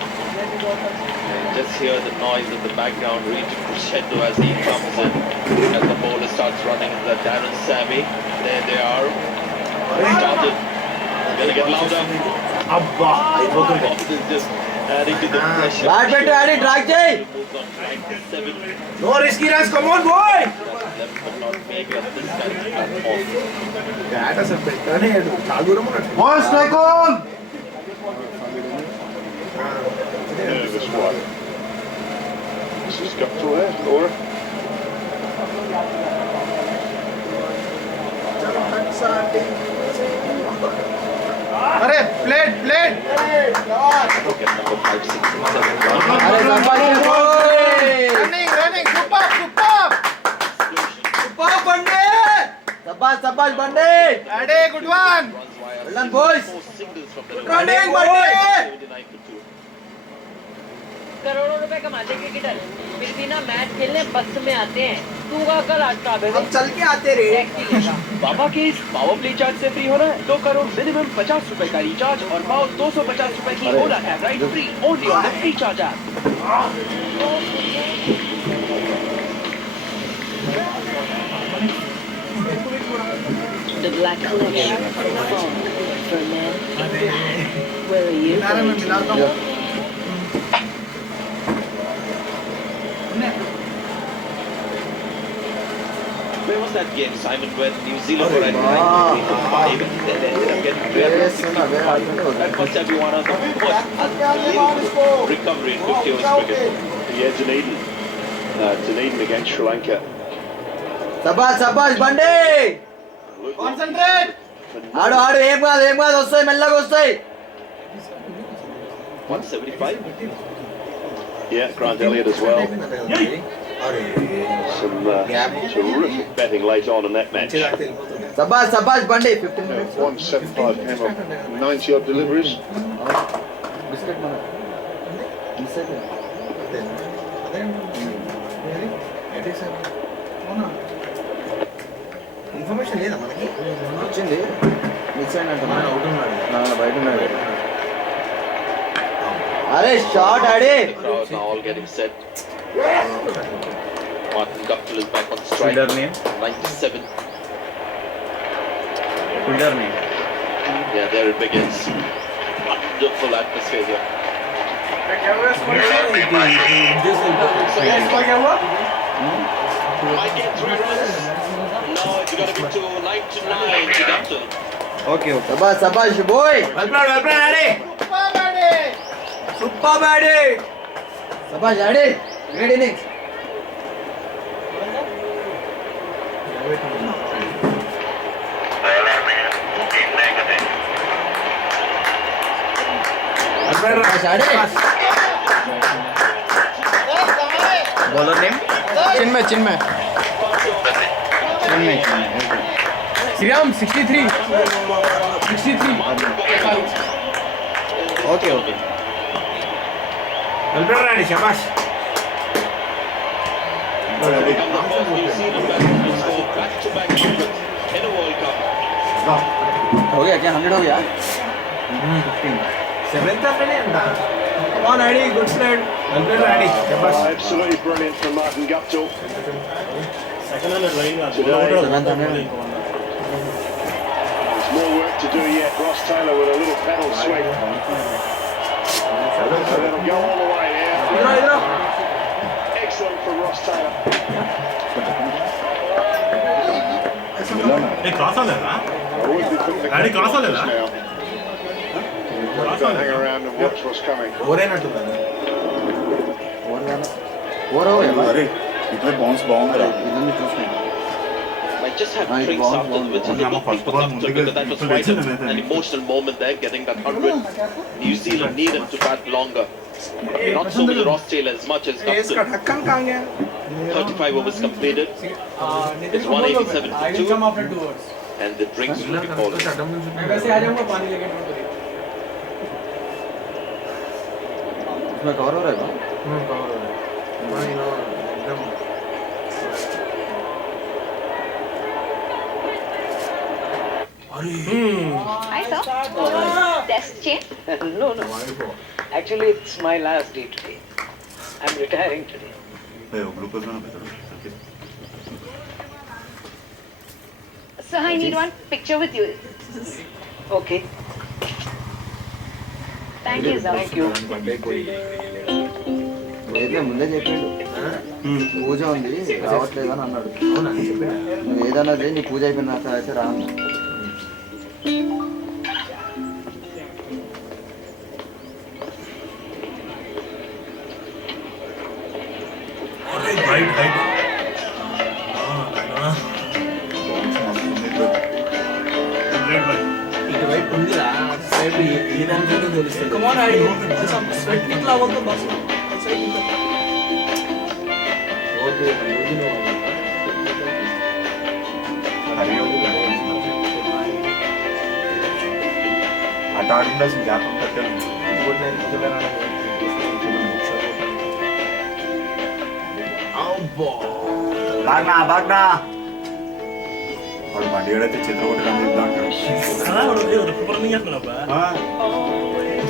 Just hear the noise in the background reaching crescendo as he comes in. As the bowler starts running, the Darren Sammy. There they are. Started. Gonna get louder. Is just adding to the pressure. Bad bet to Addy, drag Jay. Moves on to 97. No risky runs, come on boy! Left but not make up this kind of platform. One strike on. Nervous one. This has got to her, Laura. अरे plate plate Look at number 5, 6, and 7. अरे शाबाश boy! Running running super super Super Pandit! Shabash Pandit! अरे good one Runs via Well done, boys. 4 singles from the Running Pandit! 79 to 2. करोड़ों रुपए कमाते cricketer फिर भी ना मैच खेलने बस में आते हैं तू का कल आज का हम चल के आते रे बाबा के इस पावर प्ले चार्ज से फ्री हो रहा है 2 करोड़ मिनिमम 50 रुपए का रिचार्ज और पाओ 250 रुपए की Ola app ride free only on the free charge app The Black Collection for men. Where are you going to? Where was that game, Simon, when New Zealand were at 93 to 5 and then ended up getting 355? That must have been one of the most unbelievable recovery in 50 overs cricket. Yeah, Dunedin against Sri Lanka. Shabash Pandit! Concentrate. ఆడు ఏం కాదు వస్తాయి మెల్లగా వస్తాయి 175? Yeah, Grant Elliott as well. Some terrific batting late on in that match. Shabash Pandit 15 minutes 175 came off 90 odd deliveries. Biscuit మన biscuit information లేదా మనకి వచ్చింది మిస్ అయినట్టు బయట ఉన్నాడు అరే shot Audi The crowd now all getting set. Martin Guptill is back on strike. 97. Yeah, there it begins. Wonderful atmosphere here. Might get 3 runs. No, it's going to be 99 to Guptill. Okay సబాష్ boy super బ్యాడీ సబాష్ ఆడి great innings సబాష్ ఆడి bowler name Chinmay Sriram 63 okay వెల్బెరాడి శబాష్ New Zealand batsmen to score back-to-back wickets in a World Cup. हो गया क्या 100 हो गया 7th अपने come on Addy good slide వెల్బెరాడి శబాష్ Absolutely brilliant from Martin Guptill. There's more work to do yet. Ross Taylor with a little paddle sweep. So that'll go all the way now. Excellent from Ross Taylor. Cross అవ్వలేదా I always be putting the Addy, cross now. అవ్వలేదా? Don't hang around and watch what's coming. ఇట్లా bounce బాగుందిరా ఇదన్నీ చూసాను I just had drinks afterwards and they took me for Qatar because that was quite an emotional moment there, getting that 100. New Zealand needed to bat longer. Not so much Ross Taylor as much as Kapil. 35 overs completed. It's 187 for 2. And the drinks will be followed. इसमें cover हो रहा है Hi, sir. Test change? No. Actually, it's my last day today. I'm retiring today. Sir, I need one picture with you. Okay. Thank you, sir. Thank you. ఏదో ముందే చెప్పిండు పూజ ఉంది రావట్లేదు అని అన్నాడు నువ్వు ఏదన్నా నీ పూజ అయిపోయినాక అయితే రా అన్నా ఇటువైపు ఉందిరా సైడ్ ఈ దాంట్లో తెలుస్తుంది కమాన్ ఐ స్వెట్ ఇట్లా అవ్వదు బస్ ఓకే అటు ఆడుండాల్సిన జ్ఞాపకం పెట్టాను బాగ్నా వాడు బండిగాడైతే చిత్రకొట్టడం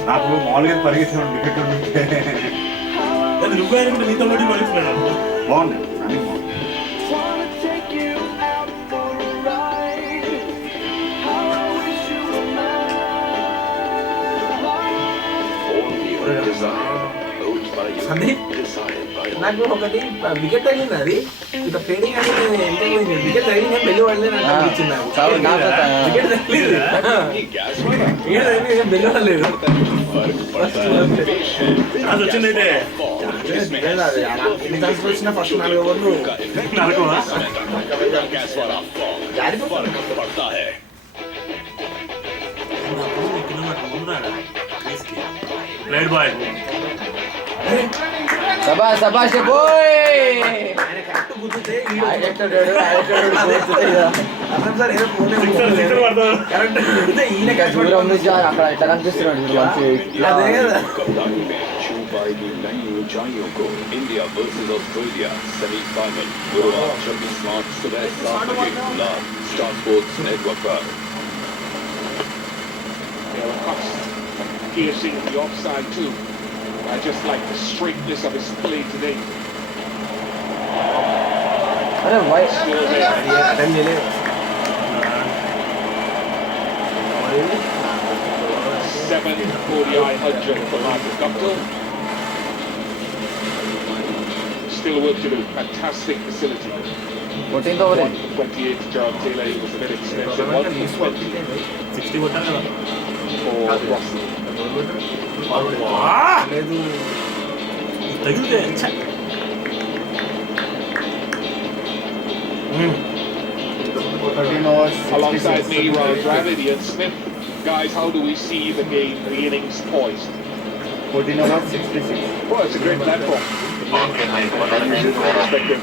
నాకు మామూలుగా పరిగెత్తిన వికెట్ నీతో బాగుంది రన్నింగ్ బాగుంది నాకు ఒకటి వికెట్ తగిలింది అది ఇక ఫీడింగ్ అని వికెట్ తగిలింది బెల్లి పడలేదు నాకు అనిపించింది వికెట్ తగిలింది బెల్లి పడలేదు అది వచ్చిందైతే వచ్చిన ఫస్ట్ 4 ఓవర్లు bye Sabah boy. India versus Australia semi-final. Guruvar 26 March सुबह 7 बजे Star Sports Network पर. Piercing the offside too. I just like the straightness of his play today. अरे भाई Seven ODI 100 for Martin Guptill. Still work to do. Fantastic facility. 14th over 28 Gerald Taylor, he was a bit expensive. 120 60 కొట్టాలి for Russell. లేదు తగిలితే Alongside me, Ryan Gravity and Smith. Guys, how do we see the game, the innings poised? 14 overs 66 Well, it's a great platform. Perspective.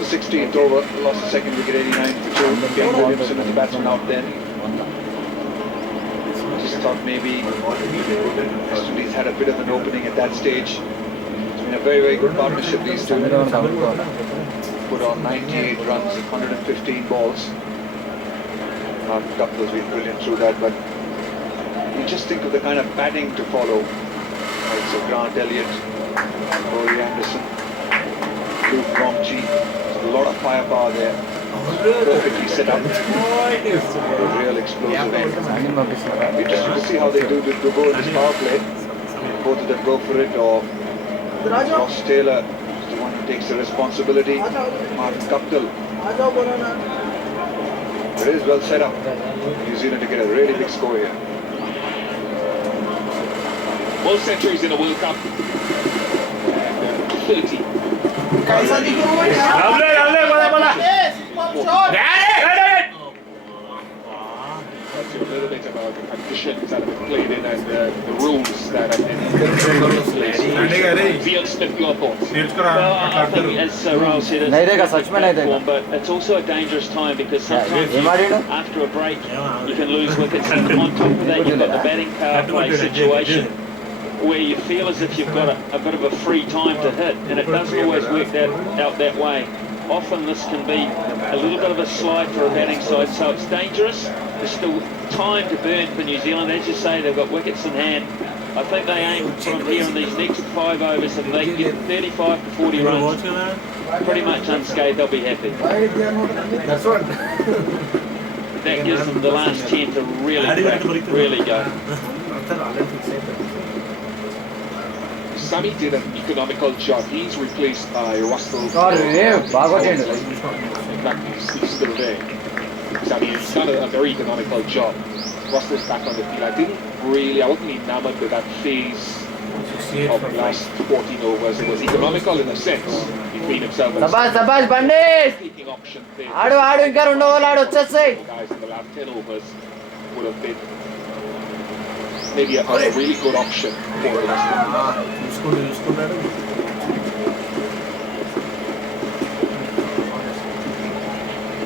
The 16th over, lost the second wicket, 89 for 2. Ken Williamson as the batsman out then. Just thought maybe West Indies had a bit of an opening at that stage. It's been a very, very good partnership, these two. Put on 98 runs, 115 balls. Not Guptill's been brilliant through that, but you just think of the kind of batting to follow. Right, so Grant Elliott, Corey Anderson, Luke Bromchi. There's a lot of firepower there. Perfectly set up. A real explosive end. Interesting to see how they do to go in this power play. Both of them go for it, or Ross Taylor is the one who takes the responsibility. Martin Guptill. It is well set up. New Zealand to get a really big score here. Most centuries in a World Cup. 30. That's a little bit about the conditions that have been played in and the rules that have been in place. Ian Smith, your thoughts? Well, I think as Rahul said, it's but it's also a dangerous time because sometimes after a break you can lose wickets, and on top of that you've got the batting power play situation where you feel as if you've got a bit of a free time to hit, and it doesn't always work out that way. Often this can be a little bit of a slide for a batting side, so it's dangerous. There's still time to burn for New Zealand. As you say, they've got wickets in hand. I think they aim from here in these next 5 overs, if they can get 35 to 40 runs, pretty much unscathed, they'll be happy. That's what. That gives them the last 10 to really go. Sami did an economical job. He's replaced by Russell. In fact, he's still there. Sami has done a very economical job. Russell's back on the field. I wasn't enamored with that phase of the last 14 overs. It was economical in a sense between himself and taking option phase. The guys in the last 10 overs would have been maybe a really good option for the rest of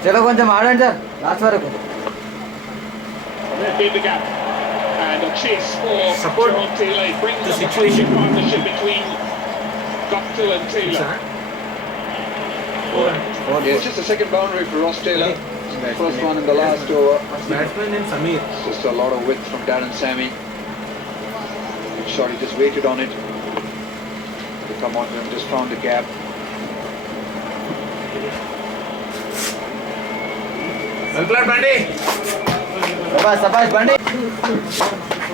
चलो కొంచెం ఆడండి sir last వరకు in the gap and a chase for support Taylor. It brings the situation partnership between Guptill and Taylor. It's just a second boundary for Ross Taylor. First one in the last over. Batsman and Samir. Just a lot of width from Darren Sammy. Shot, he just waited on it. To come on and just found the gap. Well played, Bandy. Sabash, Bandy.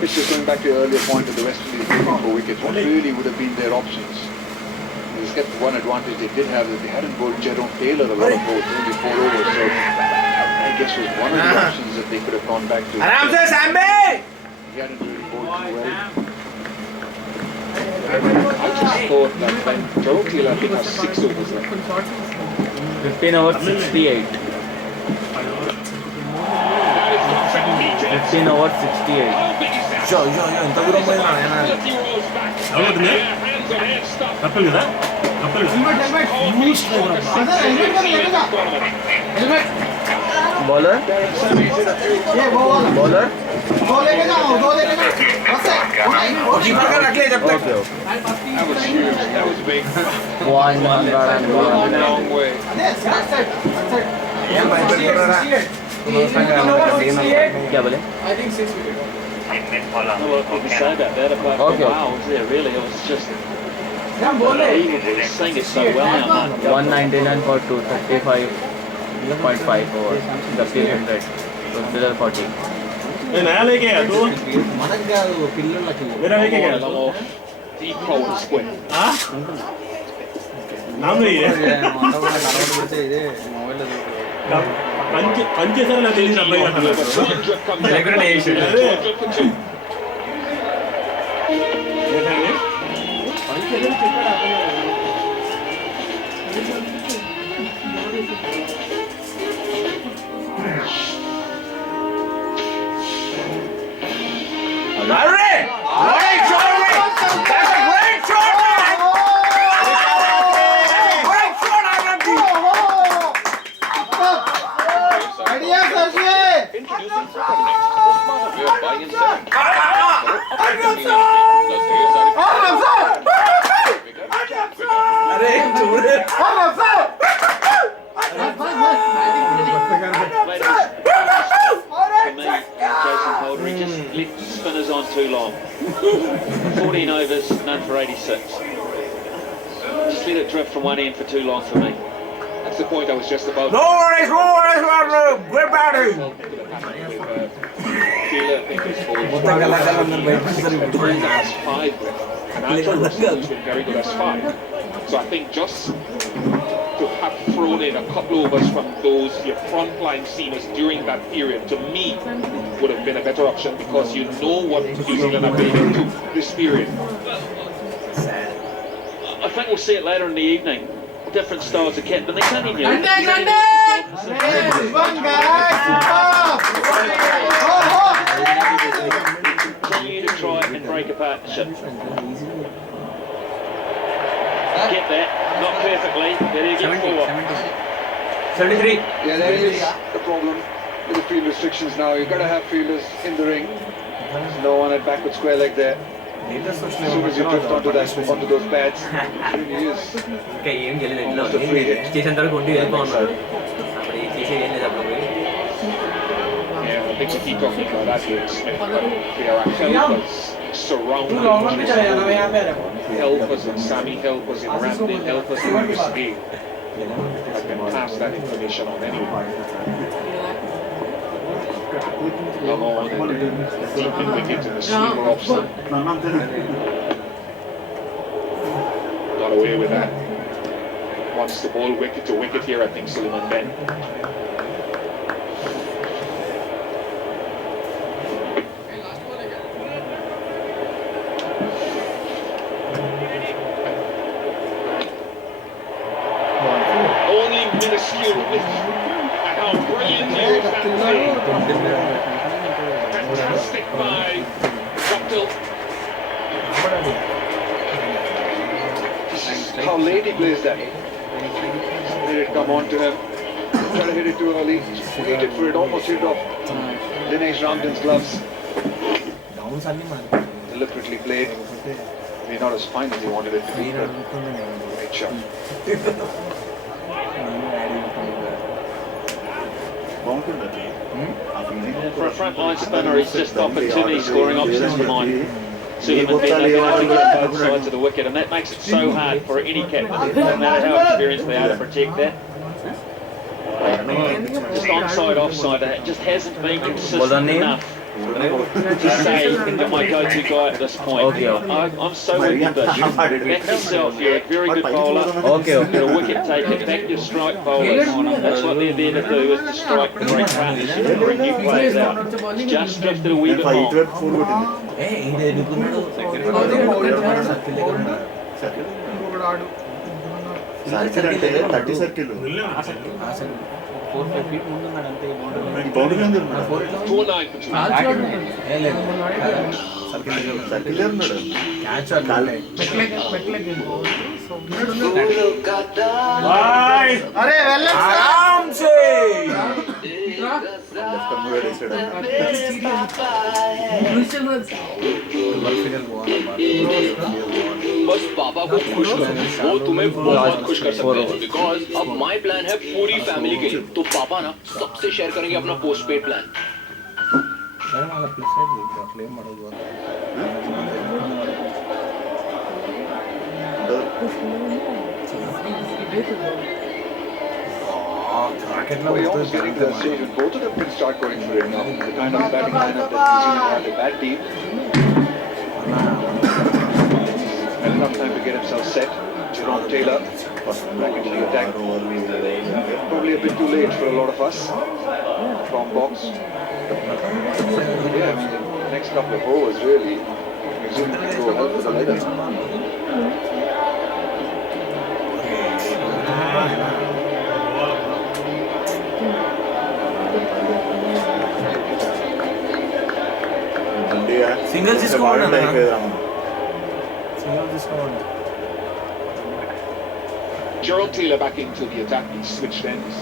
This is going back to the earlier point of the West Indies looking for wickets. What really would have been their options? They kept one advantage they did have, that they hadn't bowled Jerome Taylor a lot of balls, only 4 overs. So I guess was one of the options that they could have gone back to. Aram se Sammy. He hadn't really bowled too well. I just thought that when Jerome Taylor has 6 overs left. 15 overs 68. 15 overs 68. ఇంత దూరం పోయినా తప్పదు కదా bowler bowler That was big. long way. क्या बोले? Well, I couldn't say about that apart from wow, was there really? It was just unbelievable. He's saying it so well now. 199 for 235.5 over the 300. So below 40. Deep forward square. Spinners on too long. 14 overs, none for 86. Just let it drift from one end for too long for me. That's the point I was just about. No worries, we're batting. Taylor, I think, has bowled as 5 with, and Andrew Russell has been very good as 5. So I think just to to have thrown in a couple overs from those your frontline seamers during that period, to me, would have been a better option, because you know what New Zealand have been into this period. I think we'll see it later in the evening. Different styles of captain. They can't even continue to try and break a partnership. Get that, not perfectly, but he gets forward. 73. Yeah, that is the problem with the field restrictions now. You've got to have fielders in the ring. There's no one at backward square like that. As soon as you drift onto those pads, it really is almost a free hit. Yeah, I think we keep talking about that here, Smith, but there are helpers surrounding helpers and Sammy, helpers in Ramsden, helpers in Westgate. I can pass that information on anyone. Lamont and deep in wicket and the sweeper option. Got away with that. Wants the ball wicket to wicket here, I think, Suleiman Ben. Only minuscule width. And how brilliantly was that played. Fantastic by Guptill. How late he plays that. Let it come on to him. Try to hit it too early. Waited for it, almost hit it off Dinesh Ramdan's gloves. Deliberately played. Maybe not as fine as he wanted it to be, but great shot. For a frontline spinner, he's just offered too many scoring options for mine. Suleiman Ben, they've been able to get both sides of the wicket, and that makes it so hard for any captain, no matter how experienced they are, to protect that. Just onside, offside, it just hasn't been consistent enough to say that my go-to guy at this point. I'm so with you, Bish. Back yourself, you're a very good bowler. You're a wicket taker, back your strike bowlers. That's what they're there to do, is to strike the great partnership and bring new players out. It's just drifted a wee bit long. Circle అంటే 30 circle. 4-5 feet ముందున్నాడు అంతే. Boundary ఉంది madam. 4-9 circle ఉన్నాడు. Catch కాలే. అరే వెళ్ళండి ఆరామ్ సే. बस पापा को खुश करो, वो तुम्हें बहुत खुश कर सकते हैं, बिकॉज अब माई प्लान है पूरी फैमिली के लिए, तो पापा ना सबसे शेयर करेंगे अपना post paid plan. We're almost getting to the stage when both of them can start going for it now. The kind of batting lineup that New Zealand had, a bad team. Had enough time to get himself set. Jerome Taylor back into the attack. Probably a bit too late for a lot of us from box. Yeah, I mean, the next couple of overs really, New Zealand can go hell for the leather. Single తీసుకోండి అన్న. Single తీసుకోండి. Jerome Taylor back into the attack, he switched ends.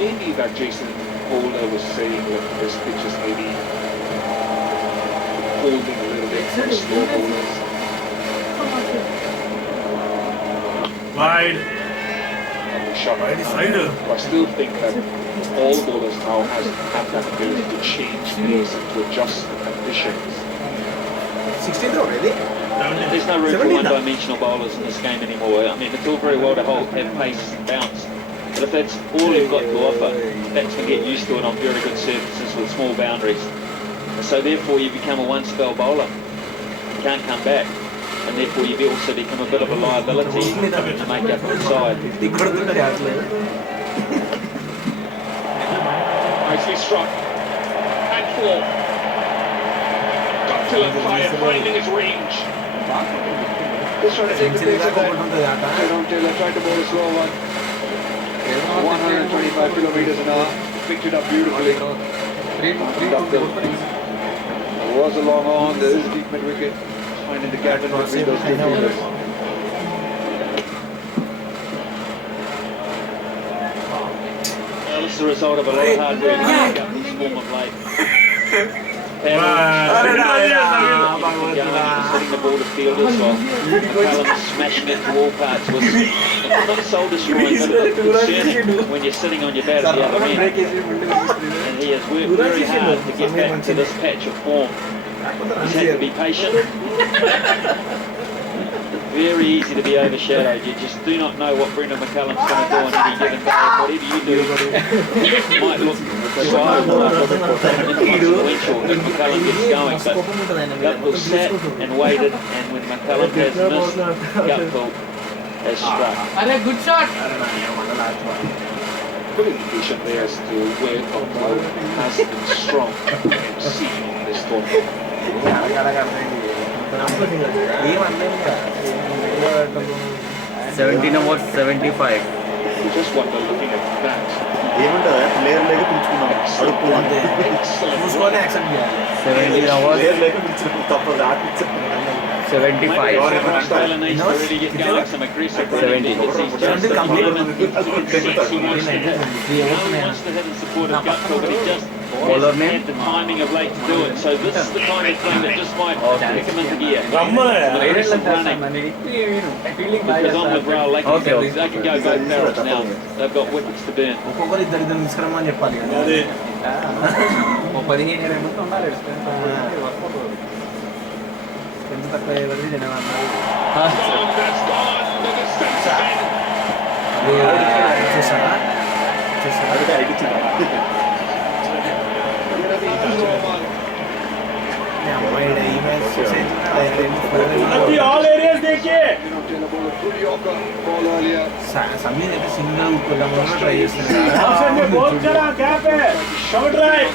Maybe that Jason Holder was saying that this pitch is maybe holding a little bit for slow bowlers. Wide. Shot. Wide side. I still think that all bowlers now have that ability to change pace and to adjust the conditions. 16th already? There's no room for one-dimensional bowlers in this game anymore. I mean, it's all very well to have pace and bounce, but if that's all you've got to offer, batsmen get used to it on very good surfaces with small boundaries. So therefore, you become a one-spell bowler. You can't come back. and therefore you also become a bit of a liability to make up the side. Nicely struck. And 4. Got to look fire, finding his range. Just trying to take the pace of that. Jerome Taylor tried to bowl a slow one. 125 kilometers an hour. Picked it up beautifully. There was a long on. There is a deep mid wicket. Finding the gap in between those two fielders. Well, this is the result of a lot of hard work to make up this form of late. Setting the ball to fielders while McCallum smashing it to all parts was not soul destroying, but a bit concerning when you're sitting on your bat at the other end. And he has worked very hard to get back to this patch of form. He's had to be patient. Very easy to be overshadowed. You just do not know what Brendan McCallum's going to do on any given day. Whatever you do, it might look slow influential if McCallum gets going, but Gutfield sat and waited, and when McCallum has missed, Gutfield has struck. Good shot. Good indication there as to where Gutfield has been strong in seeing this tournament. 17 over 75. You just wonder looking at that. ఏమంటారా player లేక పిలుచుకున్నాం అడుపు అంతే 17 hours తప్పదు 75 Australia needs to really get going some aggressive running because he's just the moment he wants to have the support of Gutfield, but he just hasn't had the timing of late to do it. So this is the kind of thing that just might kick him into gear. Aggressive running. Because on with Raul, they can go both barrels now. They've got wickets to burn. all areas देखिए समीर అయితే single కొట్టమని try చేస్తున్నాడు option में बहुत चला क्या पे shot drive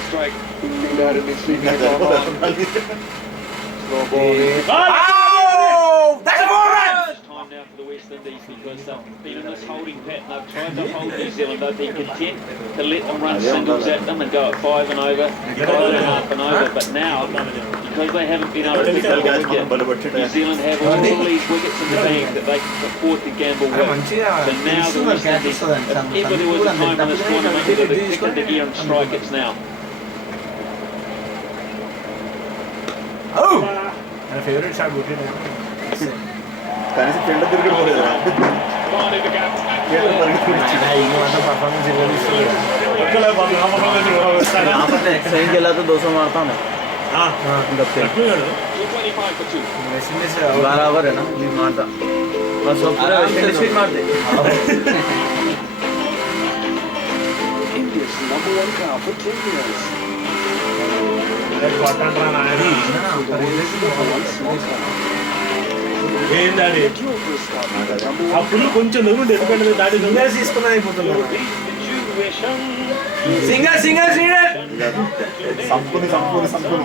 that's a ball run Time now for the West Indies because they've been in this holding pattern. They've tried to hold New Zealand. They've been content to let them run singles at them and go at 5 and over, 5.5 and over. But now, because they haven't been able to pick up a wicket, New Zealand have all these wickets in the bank that they can afford to gamble with. So now the West Indies, if ever there was a time in this tournament that they kick into gear and strike, it's now. oh my favorite shot కనీసం friend దగ్గరికి పోలేదు exchange केला तो 200 मारता मैं बराबर है ना मारता बस वो पूरा वेस्ट इंडीज मार दे India's number 1 car for 10 years. ఏంటది అప్పుడు కొంచెం నువ్వు ఎందుకంటే దాడి తీసుకున్నా అయిపోతున్నాను సింగర్ సింగర్ సింగర్ సంపూర్ణ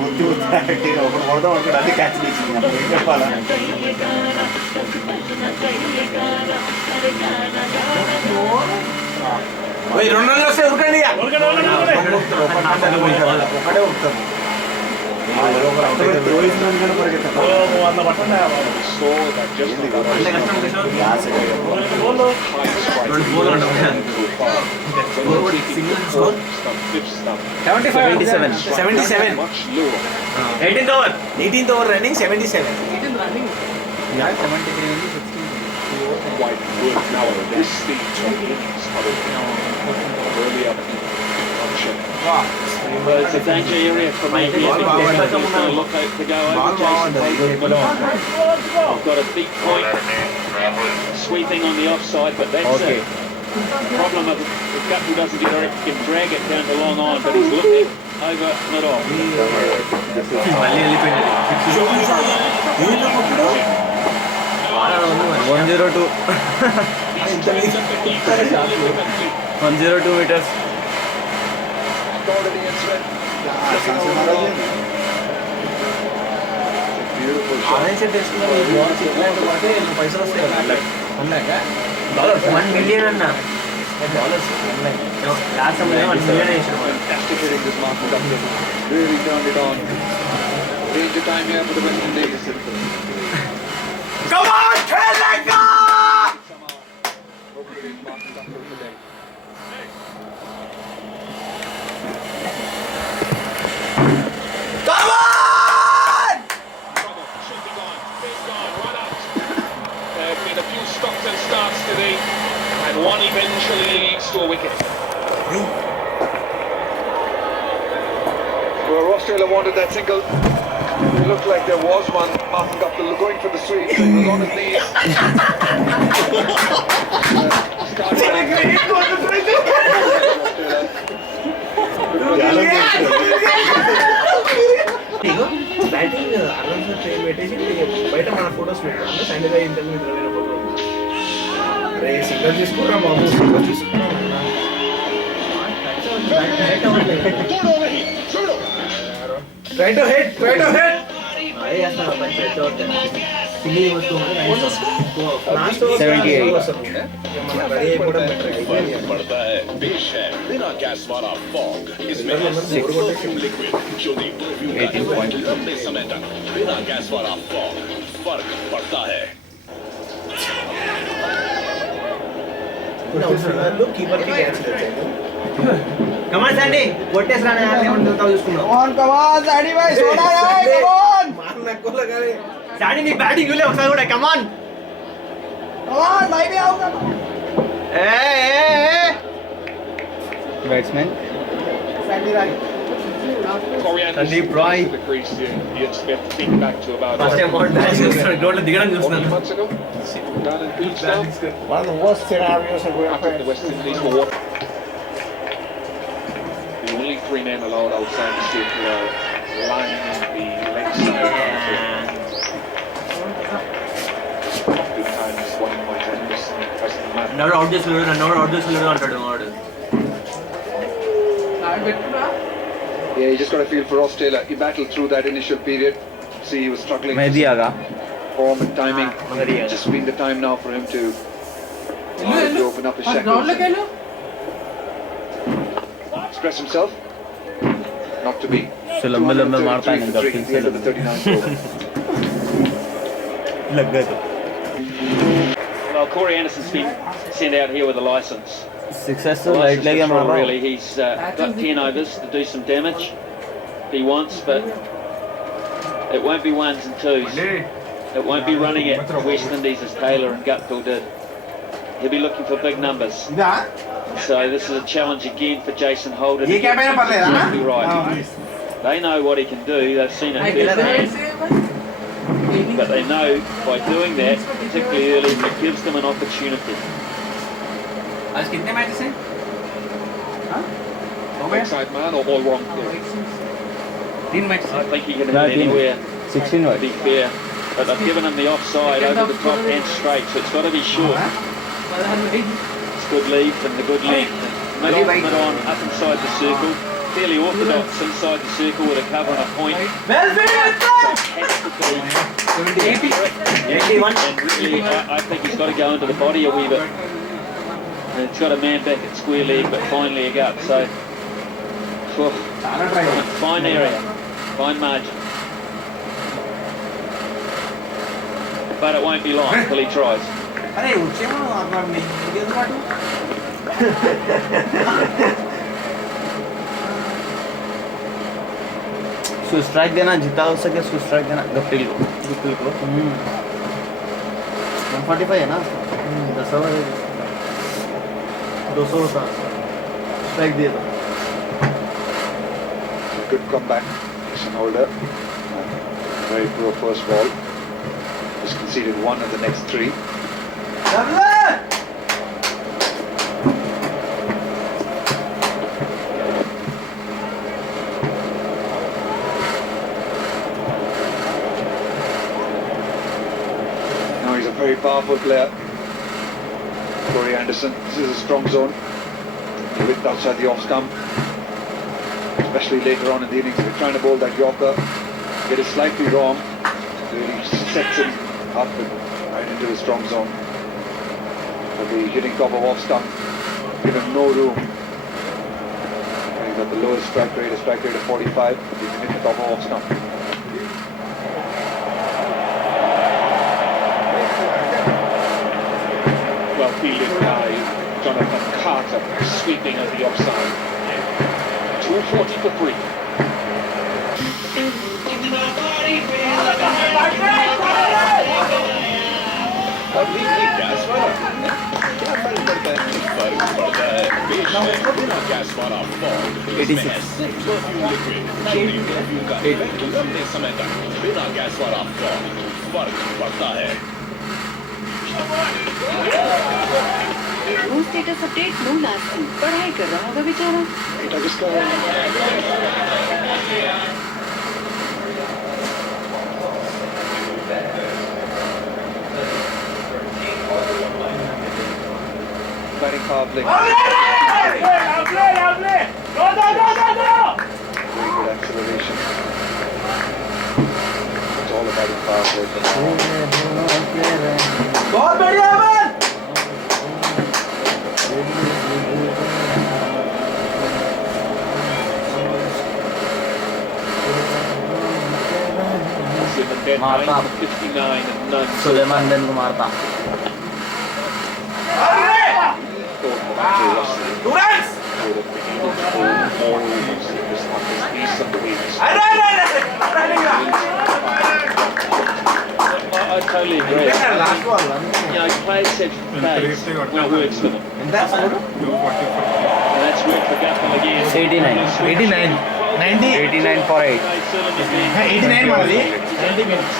బుద్ధి బుద్ధి ఒకటి కొడదాం ఒకటి అది క్యాచ్ చేసింది ఏం చెప్పాలా రెండు రోజులు వస్తే ఉరకండి ఒకటే ఉరుకుతారు eighteenth over running 77 Quite good now at this stage of innings earlier option. Well, it's a danger area for me here because he's going to look out to go over Jason Holbrook. I've got a big point sweeping on the offside, but that's it. The problem of if Gutfield doesn't get it, he can drag it down the long on, but he's looking over mid-off. 102. 102 meters. Beautiful shot. $1 million అన్నా last సమయంలో $1 million వేసాడు. Fantastic hitting this Martin Upton. Really turned it on. Danger time here for the West Indies. Come on, Telanga! Hopefully Martin Upton today. Come on! Should be gone. He's gone. Run out. There have been a few stops and starts today, and one eventually leads to a wicket. Well, Australia wanted that single. It looked like there was one. Martin Guptill going for the sweep. He was on his knees. Batting around train పెట్టేసి బయట మన photos పెట్టాము Sunday interview నిద్రపోయిన photo అరే single తీసుకురా బాబు single తీసుకురా try to hit అరే అసలు పంచాయతీ సింగిల్ లాస్ట్ 78. पड़ता है पेश है बिना गैस वाला फॉग इसमें है परफ्यूम लिक्विड जो दी परफ्यूम का इफेक्ट लंबे समय तक बिना गैस वाला फॉग फर्क पड़ता है కీపర్ కి క్యాచ్ కమాన్ సండి కొట్టేసరా యార్ ఏమంటావు చూసుకున్నావు కమాన్ సండి భాయ్ సోడా యార్ కమాన్ మారనా కోల గారే సండి నీ బ్యాటింగ్ చూలే ఒకసారి కూడా కమాన్ భాయ్ B ఆऊंगा A Batsman. Sandeep Roy. The crease, you expect to think back to about first time out batting చూస్తున్నాడు గ్రౌండ్ లో దిగడం 40 చూస్తున్నాడు months ago. Down in Beachtown. One of the worst scenarios that we're I think the West Indies were one. The only three men allowed outside the circular line in the leg side. Good times, 1 point Henderson, Preston Matt. నన్ను out చేస్తున్నాడు అంటాడు వాడు Yeah, you just got to feel for Australia. He battled through that initial period. See, he was struggling. Mehdi Aga. Form and timing. Just been the time now for him to open up his shackles. Express himself. Not to be. So लंबे मारता है At the end of the 39th over. लग गए तो Well, Corey Anderson's been sent out here with a licence. successful right leg License मार control, रहा really. He's got 10 overs to do some damage if he wants, but it won't be ones and twos. It won't be running at West Indies as Taylor and Guptill did. He'll be looking for big numbers. So this is a challenge again for Jason Holder. To get exactly right. They know what he can do. They've seen it firsthand. But they know by doing that, particularly early, it gives them an opportunity. आज कितने matches हैं Outside man or all wrong? 3 matches I think he can hit anywhere, 16 to was be fair. But they've given him the offside over the top and straight, so it's got to be short. It's good lead and the good length. Mid on, up inside the circle. Fairly orthodox inside the circle with a cover and a point. well So it has to be 81 and really, I think he's got to go into the body a wee bit. And it's got a man back at square leg, but finally a gut. So, fine area, fine margin. But it won't be long until he tries. अरे వచ్చేమో అక్కడ నీకు పాటు सो strike देना जितना हो सके सो strike देना Guptill को 145 है ना 10 ओवर 200 होता स्ट्राइक दिए तो Good comeback. Jason Holder. Very poor first ball. Just conceded one of the next three. Very powerful player. Corey Anderson. This is a strong zone. Width outside the off stump. Especially later on in the innings, we're trying to bowl that Yorker. Get it slightly wrong. Really sets him up and right into the strong zone. But the hitting top of off stump, give him no room. And he's got the lowest strike rate of 45. But he can hit the top of off stump. Well fielded by Jonathan Carter, sweeping over the offside. 240 for 3. अभी भी gas वाला क्या फर्क पड़ता है? फर्क पड़ता है बेशक बिना गैस वाला फॉग इसमें है सिर्फ परफ्यूम लिक्विड चोरी परफ्यूम का इफेक्ट लंबे समय तक बिना गैस वाला फॉग फर्क पड़ता है। वो स्टेटस अपडेट नो लास्ट पढ़ाई कर रहा होगा बेचारा। बेटा किसका है? Batting power play. Lovely! Go! Very good acceleration. It's all about the power play. बहुत बढ़िया अमन! Marta 59 and none. सुलेमान दिन को मारता I totally agree. You know, players said plays when it works for them. And that's worked for Gaffney again. 89 90 89 for 8 89 वाली 90 minutes.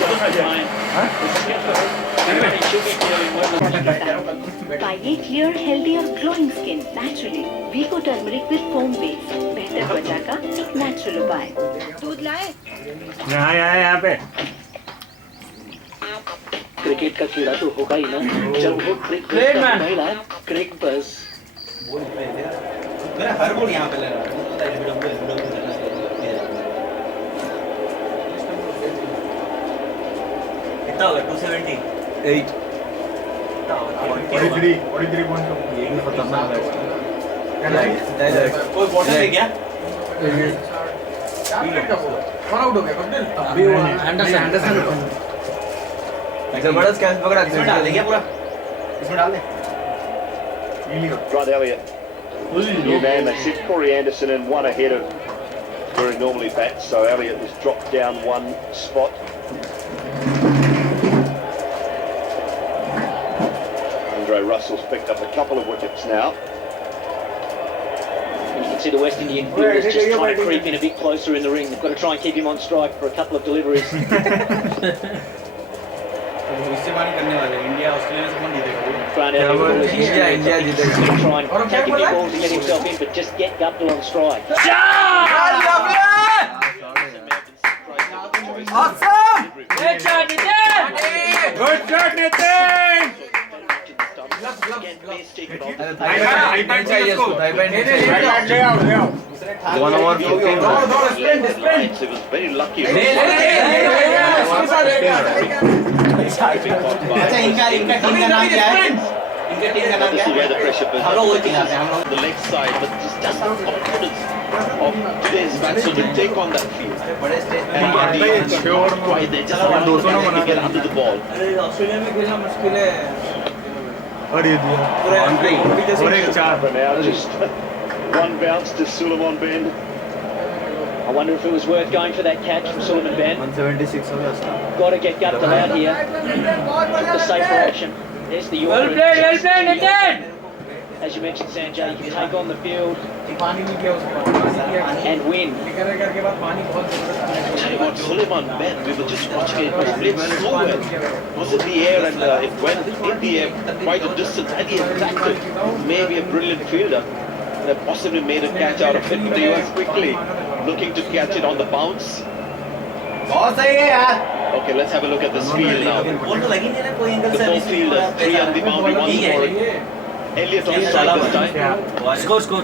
पाइए clear healthy और glowing skin naturally Vicco turmeric with foam base बेहतर त्वचा का natural उपाय। दूध लाए? यहाँ पे क्रिकेट का कीड़ा तो होगा ही ना जब वो क्रिकेट महिला क्रिक बस मेरा हर बॉल यहाँ पे ले रहा है कितना होगा 270 8 43 पॉइंट ये भी खतरनाक है कोई बॉटल है क्या कौन आउट हो गया कैप्टन अभी वो एंडरसन जबरदस्त कैच पकड़ा इसमें डाल देंगे पूरा इसमें डाल दे Right, Elliot. New man, they sit Corey Anderson in one ahead of where he normally bats, so Elliot has dropped down one spot. Andre Russell's picked up a couple of wickets now. And you can see the West Indian fielders just trying to creep in a bit closer in the ring. They've got to try and keep him on strike for a couple of deliveries. इससे बात करने वाले India Australia से कौन जीतेगा India जीतेगा try and take a few balls and get himself in, but just get Guptill on strike. Awesome! Good shot, Nitin! Good shot, Nitin! One over 15. He was very lucky. अच्छा इनका team का नाम क्या है इनका team का नाम क्या है हम लोग वो चिल्लाते हैं हम लोग The leg side, but just the confidence of today's batsmen to take on that field. बड़े stage And why they just want to get under the ball. अरे ऑस्ट्रेलिया में खेलना मुश्किल है और ये दिया For now, just one bounce to Suleiman Ben. I wonder if it was worth going for that catch from Suleiman Ben. 176 हो गया उसका Got to get Guptill out here. The safer option. There's the Yorker. Well played, Nitin! As you mentioned, Sanjay, you can take on the field पानी नहीं किया उसको and win. करके बाद पानी बहुत Tell you what, Suleiman Ben, we were just watching it, it played so well. Was in the air and it went in the air quite a distance and he attacked it. Maybe a brilliant fielder. That possibly made a catch out of it, but he was quickly looking to catch it on the bounce. बहुत सही है यार Okay, let's have a look at this field now. The four fielders, 3 on the boundary, 1 scoring. Elliot on strike this time. Score.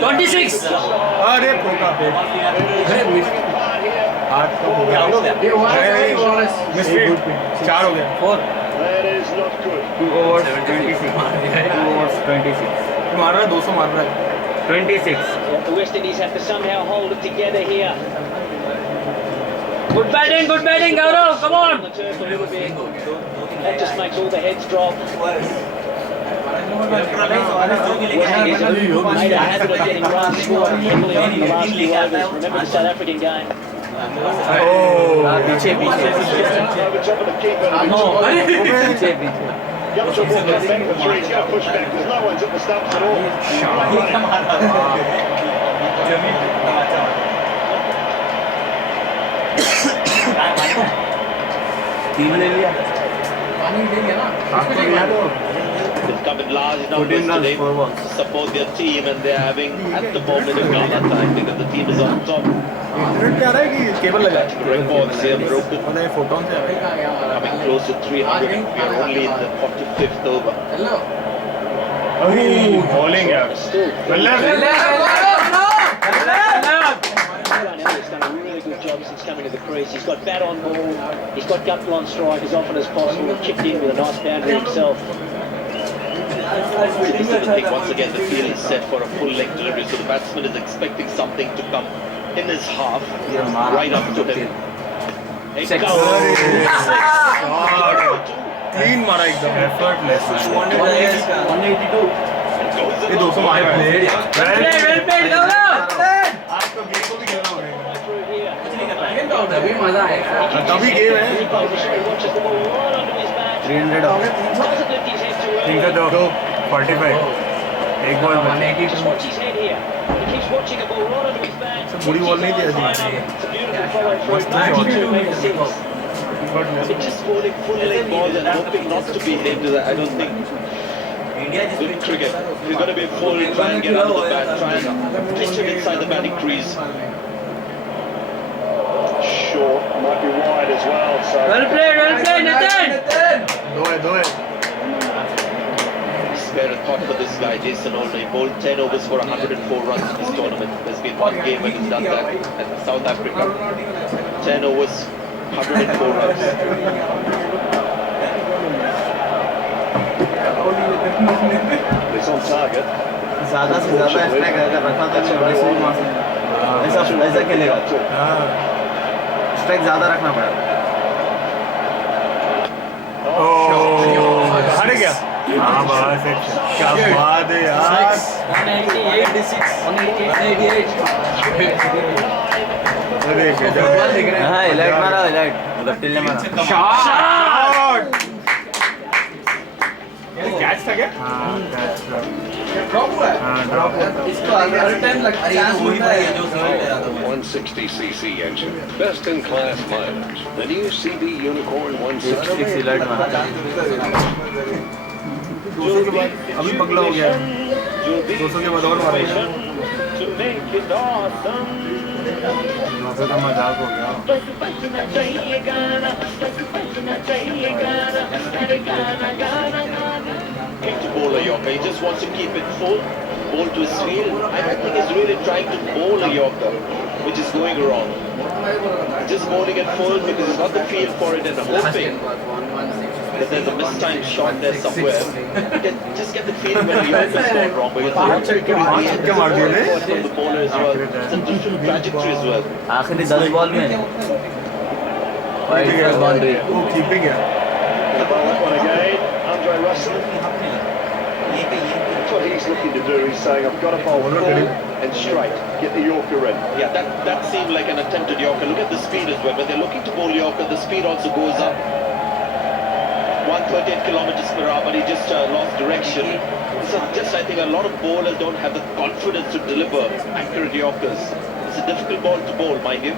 26. अरे पोका पे आठ का हो गया मिस्फील्ड 4 हो गया 4 That is not good. 2 overs 26 मार रहा है 200 मार रहा है 26 The West Indies have to somehow hold it together here. Good batting, Gaurav. Come on. The turf a little bit. That just makes all the heads drop. West Indies have made a habit of getting runs scored heavily in the last few overs. Remember the South African game? पीछे Over top of the keeper. Youngster will come back for 3. He's going to push back because no one's at the stumps at all. They've come in large numbers today to support their team, and they're having at the moment a gala time because the team is on top. Internet पे आ रहा है कि cable लगा है Records they have broken. नहीं photon से आ रहा है Coming close to 300. We are only in the 45th over. Bowling है He's done a really good job since coming to the crease. He's got bat on ball, he's got gutful on strike as often as possible, and chipped in with a nice boundary himself. Once again, the field is set for a full leg delivery, so the batsman is expecting something to come in his half, right up to him. Clean मारा एकदम effortless 182 ये 200 मारे Well played, Gaurav. आपको game को भी खेलना पड़ेगा तभी मजा आएगा तभी गेम है 300 हो गए 302 45 एक ball 182 Just watch his head here. He keeps watching the ball right onto his bat. बुरी बॉल नहीं थी ऐसी It's a beautiful follow through, 92 metre six. It's just bowling full leg balls and hoping not to be hit. I don't think. Good cricket. He's going to be full, try and get under the bat, try and pitch him inside the batting crease. Short, might be wide as well. So Well played, Nathan. दो है Spare a thought for this guy, Jason Olney. He bowled 10 overs for 104 runs in this tournament. There's been one game when he's done that at South Africa. 10 overs, 104 runs. he's on target. ज़्यादा से ज़्यादा strike अगर रखा तो वैसे ऐसा खेलेगा strike ज़्यादा रखना पड़ेगा हट गया हाँ बस क्या बात है यार 188. हाँ लाइट मारा लाइट उधर टिल्ले मारा Shot. कैच था क्या हाँ कैच था ड्रॉप हुआ है हाँ ड्रॉप इसको हर टाइम लगता है चांस मिलता है जो 160cc engine, best in class mileage. The new CB Unicorn 160. Light मारा 200 के बाद अभी पगला हो गया 200 के बाद और मारेगा तो मजाक हो गया To bowl a Yorker, he just wants to keep it full, bowl to his field. I think he's really trying to bowl a Yorker, which is going wrong. Just bowling it full because he's got the feel for it and hoping that there's a mistimed shot there somewhere. He can just get the feel when the Yorker's gone wrong because from the bowler as well. It's a different trajectory as well. आखिरी 10 ball में boundary वो keeping है The ball up one again, Andre Russell. That's what he's looking to do. He's saying, I've got to bowl full and straight, get the Yorker in. Yeah, that seemed like an attempted Yorker. Look at the speed as well. When they're looking to bowl Yorker, the speed also goes up. 138 kilometers per hour, but he just lost direction. So just I think a lot of bowlers don't have the confidence to deliver accurate Yorkers. It's a difficult ball to bowl, mind you.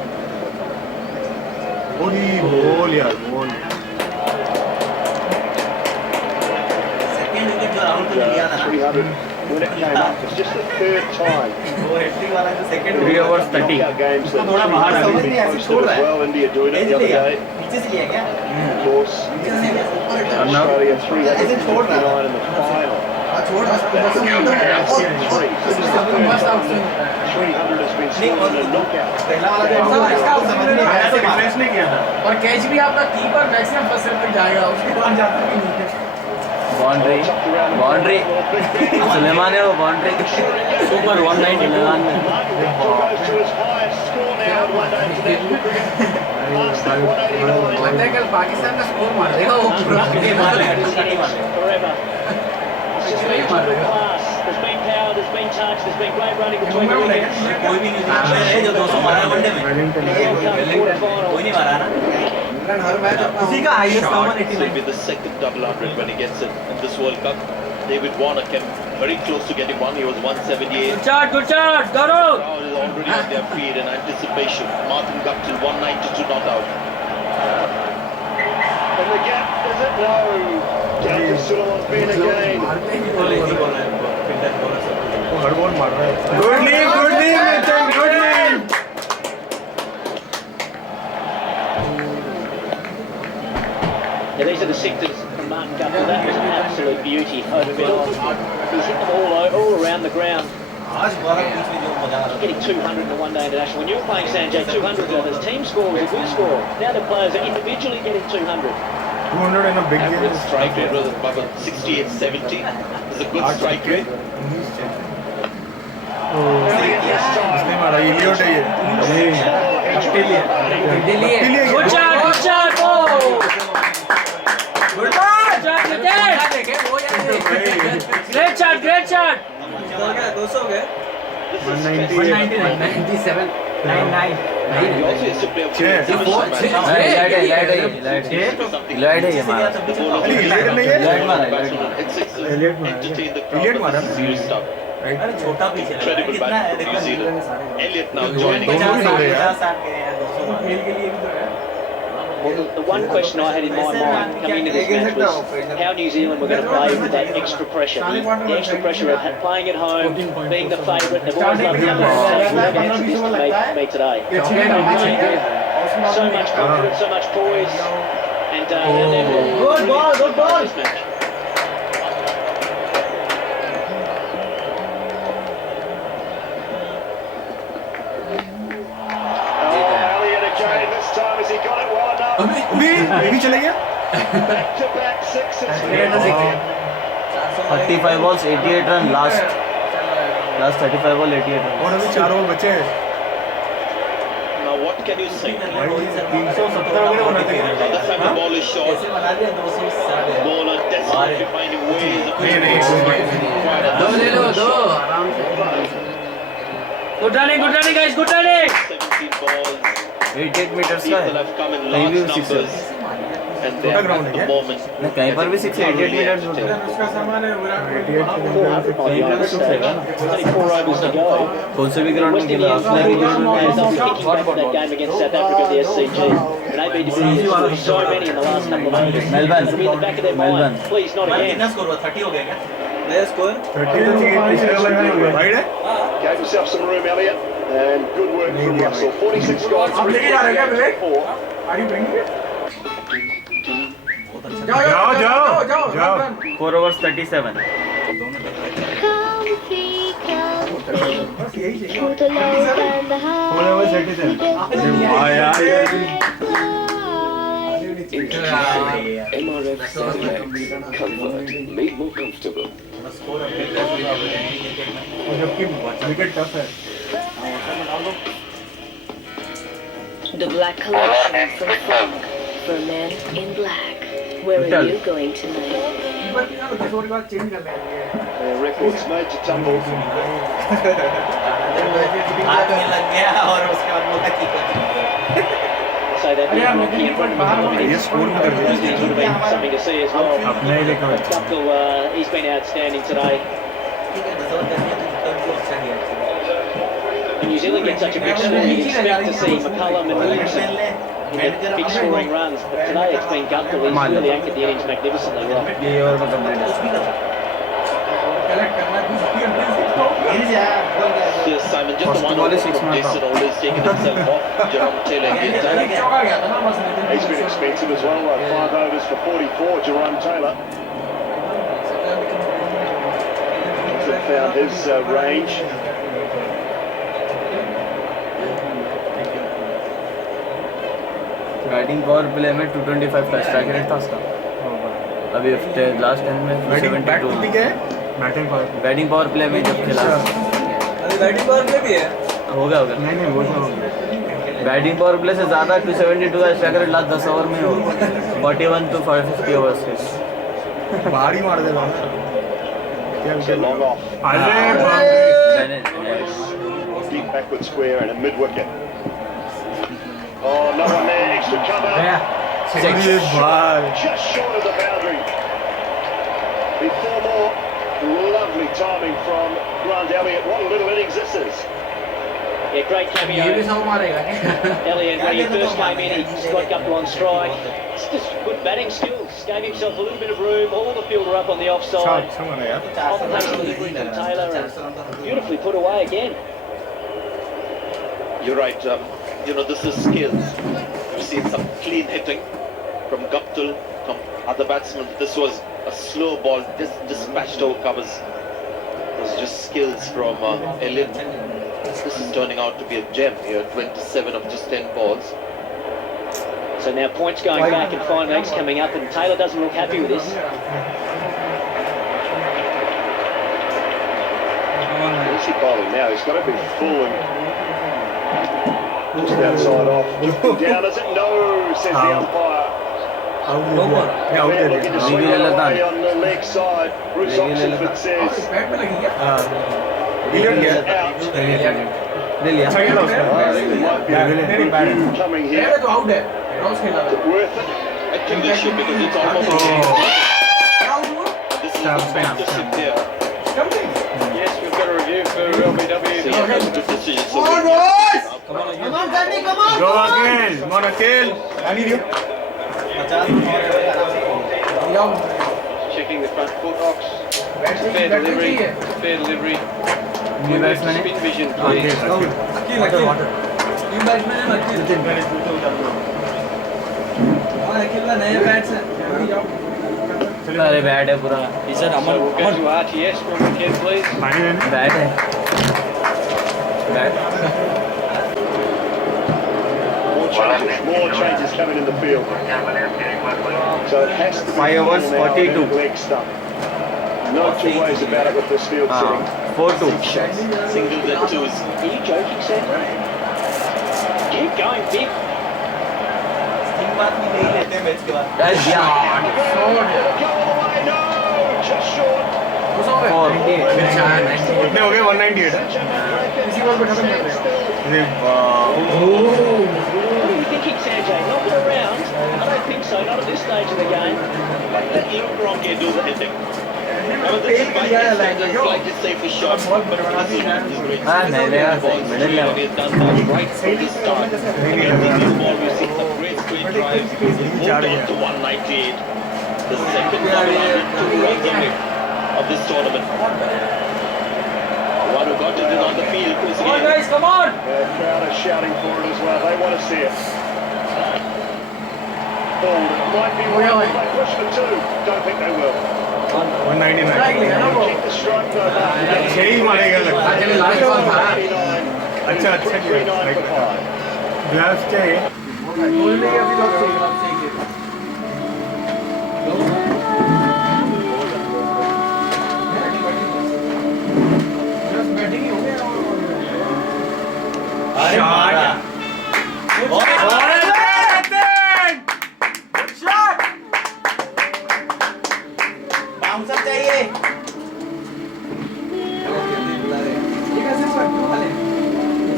पूरी ball यार ball 300 when it came up. It's just the third time. 3 hours 30. Knockout games that have been hosted as well. India doing it the other day. Of course, Australia 359 in the final. That's 300 has been scored in a knockout. और catch भी आपका keeper maximum first set तक जाएगा उसके बाद जाता भी नहीं है बाउंड्री बाउंड्री सुलेमान है वो बाउंड्री सुपर 190 मैदान में लगता है कल पाकिस्तान का स्कोर मार देगा वो पूरा There's been power, there's been touch, there's been great running between the wickets. Will be the second double hundred when he gets it in this World Cup. David Warner came very close to getting one. He was 178. Good shot, Gaurav. Crowd is already on their feet in anticipation. Martin Guptill 192 not out. And the gap, does it? No. Guptill still on being again. Good lead, Nathan, good lead. Yeah, these are the sectors from Martin Guptill. That was an absolute beauty over middle. He's hit them all around the ground. Getting 200 in a one-day international. When you were playing Sanjay, 200 his team score was a good score. Now the players are individually getting 200. 200 in a big game. Average strike rate was about 68-70. It's a good strike rate. इसने मारा इलियोट है ये Good shot, oh! Good shot, Nitesh. Great shot. 197. 99. He also used to play a entertain the crowd with serious stuff. Incredible match for New Zealand. Elliott now joining. Well, the one question I had in my mind coming into this match was how New Zealand were going to play with that extra pressure. The extra pressure of playing at home, being the favourite. They've always loved to me today. So much confidence, so much poise, and good ball. This match. अभी चले गया 35 balls 88 run last 35 ball 88 run और अभी 4 over बचे हैं Now what can you say? 370 वगैरह बनाते हैं The fact the ball is short. Bowler desperately finding ways of दो आराम से good running guys, good running 17 balls. 88 meters का People है have come in कहीं भी large 6 numbers. And they have at the moment. कहीं पर भी 6 88 meters होता है उसका सामान है विराट 4 overs to go. कौन से भी ग्राउंड में West खेला Indians आपने playing back to that game against South Africa at the SCG. And they've been defeated so many in the last couple of overs. Melbourne. It'll be in the back of their mind. Please, not again. 30 हो गया क्या? नया score 30 पिछले over में wide है Gave himself some room, Elliott, and good work from Russell. 46 guys. आप लेके जा रहे हैं क्या विवेक आर यू ब्रिंगिंग इट जाओ 4 overs 37 4 overs 37 वाह यार MRF comfort made more comfortable. जबकि विकेट टफ है The Black Collection from Frank for men in black. Where are you going tonight? Records made to tumble. हाथ में लग गया और उसके बाद बोला ठीक है So that ये स्कोर में कर दिया would have been something to see as well. अपने ही लेकर Guptill, he's been outstanding today. And New Zealand get such a big score, you expect to see McCullum and Williamson in the big scoring runs. But today it's been Guptill, he's really anchored the innings magnificently well. ये over का complete है Yes, Simon, just the one over from Jason always taking himself off. Jerome Taylor gets out. He's been expensive as well, 5 overs for 44, Jerome Taylor. Hasn't found his range. Batting power play में 225 का strike rate था उसका अभी last 10 में 272 batting power play में जब खेला batting power play भी है हो गया नहीं वो तो बैटिंग पावर प्ले से ज़्यादा 272 का स्ट्राइक रेट लास्ट 10 ओवर में हो 41 to 550 ओवर्स से भारी मार दे Long off. Deep backward square and a mid wicket. Oh, no one there. Extra cover. Just short of the boundary. Before more. Lovely timing from Grant Elliott. What a little innings this is. Yeah, great cameo. Elliott, when he first came in, he got a couple on strike. It's just good batting skills. Gave himself a little bit of room. All the fielder up on the offside. Off-pace delivery from Taylor and beautifully put away again. You're right. This is skills. We've seen some clean hitting from Guptill, from other batsmen. This was a slow ball, just dispatched over covers. It was just skills from Elliott. This is turning out to be a gem here. 27 of just 10 balls. So now points going back and fine legs coming up, and Taylor doesn't look happy with this. What's he bowling now? He's got to be full and just outside off. Down, is it? No, says the umpire. We're looking to swing it away on the leg side. Bruce Oxenford says out. Coming here. Is it worth it? I think they should because it's almost this is the partnership there. Yes, we've got a review for LBW. So yeah, that's a good decision. So Come on, boys! Come on, Sandy, come on! Go again! Come on, Akhil! I need you. Checking the front foot box. Fair delivery. Fair delivery. New batsman Spin vision, Okay, please. अरे bat है पूरा So we'll go to RTS when we can, please. Bat है bat More changes coming in the field. So it has to be 5 overs, full now 42. and leg stump. No two ways about it with this field setting. 4-2 singles and twos. Are you joking, Sandra? Keep going, Vic. दिया Go all the way, no! Just short. कितने हो गए 198 है अरे वाह What are you thinking, Sanjay? Knock it around? I don't think so, not at this stage of the game. Let Luke Ronke do the hitting. This is slightly safer shot, but this is great. हाँ नहीं ले middle ले He has done that right from the start. Every ball we've seen some great straight drives. He's moved on to 198. The second double hundred of this tournament. One who got it is on the field. come on guys come on The crowd are shouting for it as well. They want to see it. Ball might be well. They push for two. Don't think they will. 199 Keep the strike though. छह ही मारेगा लगता है अच्छा अच्छा 3-9 for 5. Gloves चाहिए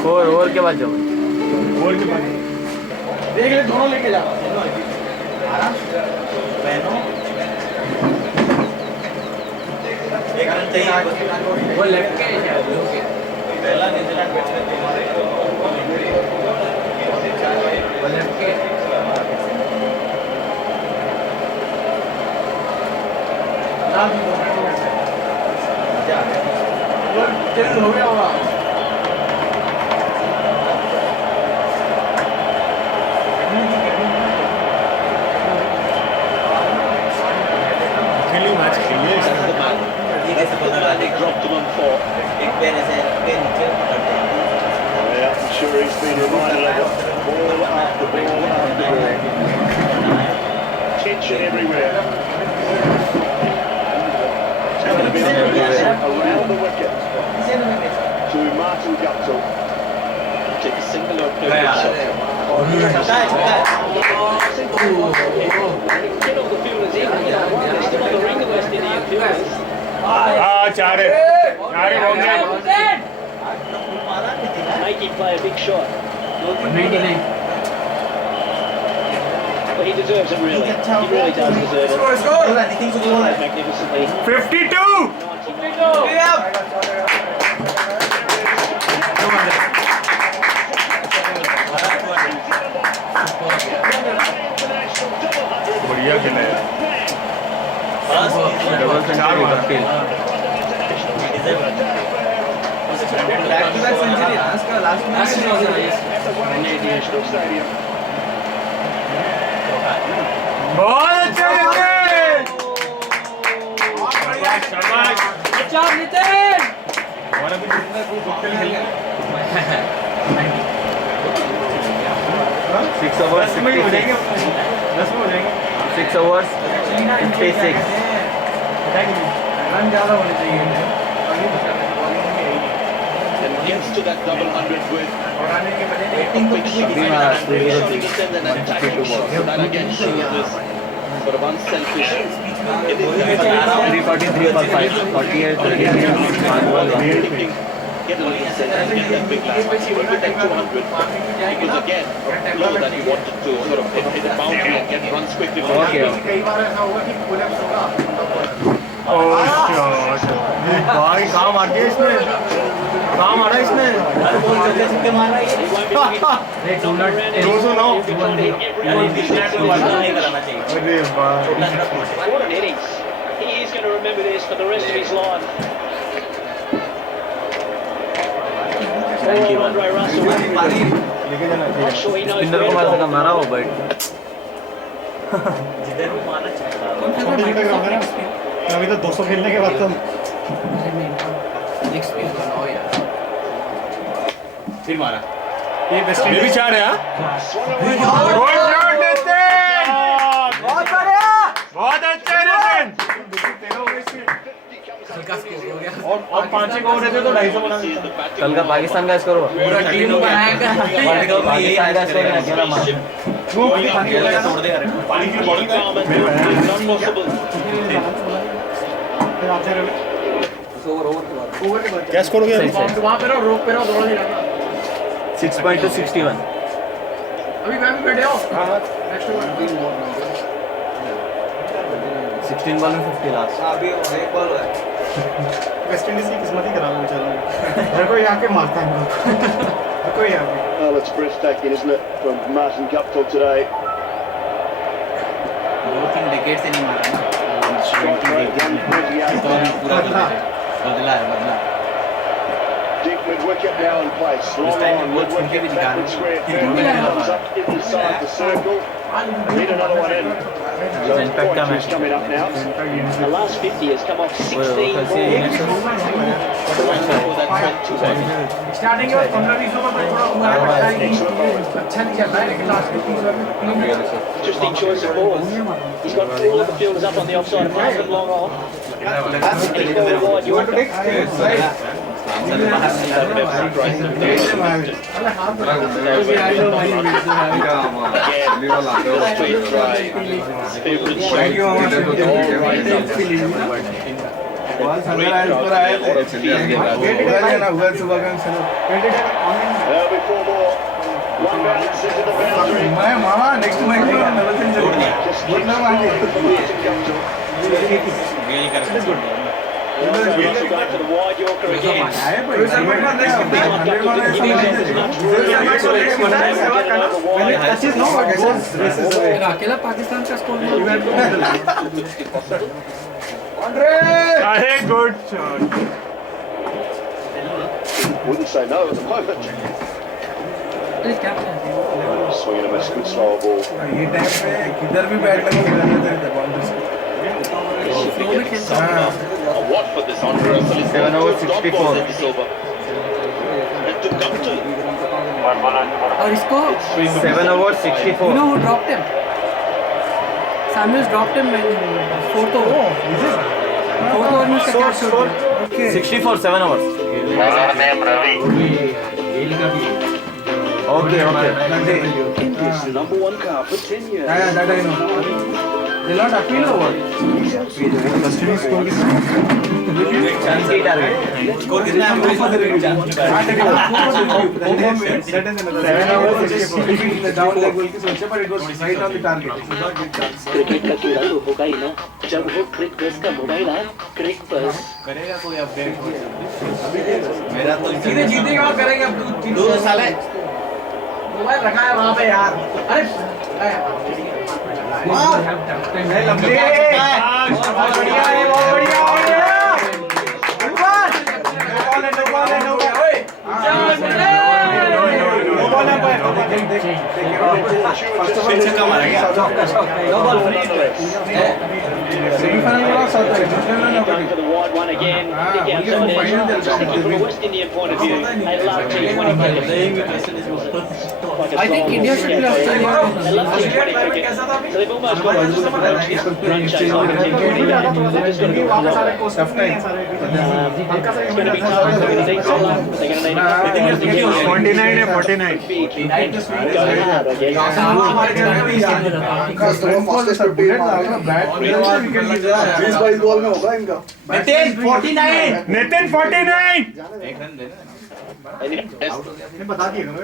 four over के बाद जाओ और के बाद देख ले दोनों लेके जा एक रन चाहिए वो लेफ्ट के पहला न्यूजीलैंड बैट्समैन वो लेफ्ट के चल हो 4. Yeah, I'm sure he's been reminded of it. Ball after ball after ball. Tension everywhere. It's going to be around the wicket to Martin Guptill. Take a single or play shot. Get all the fielders in. They're still on the ring, the West Indian fielders. Make him play a big shot. Well, he deserves it, really. He really does deserve it. Magnificently. 52! 92. बढ़िया खेला यार double century करके back to back century इसका last match National Stadium. बहुत अच्छा शाबाश अच्छा नितिन और अभी जितना कोई खेल खेलने 6 ओवर्स 10 में हो जाएंगे 6 ओवर्स 56 रन ज़्यादा होने चाहिए And gets to that double 100 with quick shot. And then an attacking shot. So that again shows this sort of unselfish. 343 for 5 48 Thinking, get a lead set and get that big last. He will take 200 because again, a flow that he wanted to sort of hit the boundary and get runs quickly. Okay. भाई काम आ गया इसमें काम आ रहा है इसमें अरे ball चलते चलते मार रहा है 209 नहीं कराना चाहिए अरे वाह What an innings. He is going to remember this for the rest of his life. Thank you, man. Andre Russell. Not sure he knows spinner को मार सका मारा वो बट जिधर भी मारना चाहिए अभी तो 200 खेलने के बाद तो फिर मारा ये बेस्ट भी 4 है बहुत अच्छा नितिन और 5 एक ओवर रहते तो 250 बना कल का पाकिस्तान का स्कोर पूरा टीम बनाएगा पाकिस्तान का स्कोर अकेला मार अकेला तोड़ दे पानी की बॉल क्या स्कोर हो गया वहां पे रहो रोक पे रहो दौड़ नहीं रहा 6 to 61 अभी मैं भी बैठे हो हां नेक्स्ट ओवर 16 बॉल में 50 लास्ट अभी एक बॉल है वेस्ट इंडीज की किस्मत ही खराब है बेचारा मेरे को यहाँ के मारता है मेरे को यहाँ पे Well, it's breathtaking, isn't it, from Martin Guptill today. 2-3 wicket से नहीं मारा ना Strike rate 128. बदला है बदला Deep mid wicket now in place. Long on mid wicket, backward square. Comes up inside the circle. Need another one in. So points is coming up now. The last 50 has come off 16 balls. Starting में 15-20 over पर थोड़ा हुआ है अच्छा नहीं चल रहा है लेकिन last 20 over Interesting choice of balls. He's got all of the fielders up on the offside and passed them long off. Any ball wide, you want to take? There'll be 4 more. One round into the boundary. Next match में double century Just keeps rolling for Martin Guptill. Russell going for the wide Yorker again. अकेला पाकिस्तान का score अरे good shot Wouldn't say no at the moment. Swinging a miss, good slow ball. ये time पे किधर भी bat लगा खेलना चाहिए boundaries Award for this honorary 7 over 64. this over. And to come to और इसको 7 over 64. you know who dropped him? Samuels dropped him in fourth over. Fourth over में उसका क्या shot? 64 7 overs. Okay. India's number one car for 10 years. Yeah, that I know. They not appeal or what? Score कितना है? 7 over 64. Down leg goal की सोचे पर it was right on the target. Cricket का कीड़ा तो होगा ही ना जब वो क्रिक बस का मोबाइल आ क्रिक बस करेगा कोई अपडेट? मेरा तो सीधे जीतेगा और करेंगे अब तू 2 साल है। मोबाइल रखा है वहाँ पे यार अरे लंबे बहुत बढ़िया है बहुत बढ़िया one again. From a West Indian point of view, I love T20 cricket. I think India should be Australia. I love T20 cricket. So they've almost got run chase on the T20. They're just going to go Tough time. it's going to be hard to take so long, but they're going to need 49 है 49. नितिन 49 बता दिए करो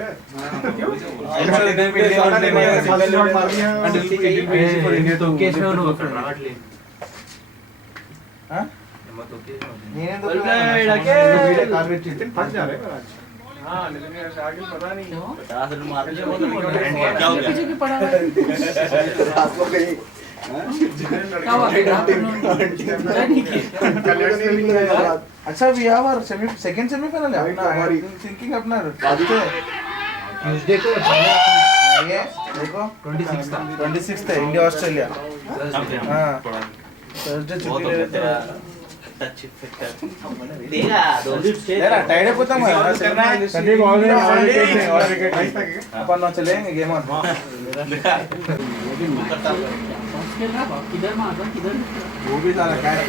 अच्छा we have our second semifinal है अपना I am thinking अपना Tuesday को ये देखो 26 है इंडिया ऑस्ट्रेलिया हां थर्सडे छुट्टी रहते हैं देगा यार टाइड अप होता मैं संडे को और विकेट अपन ना चलेंगे गेम ऑन किधर मार किधर वो भी सारा कैच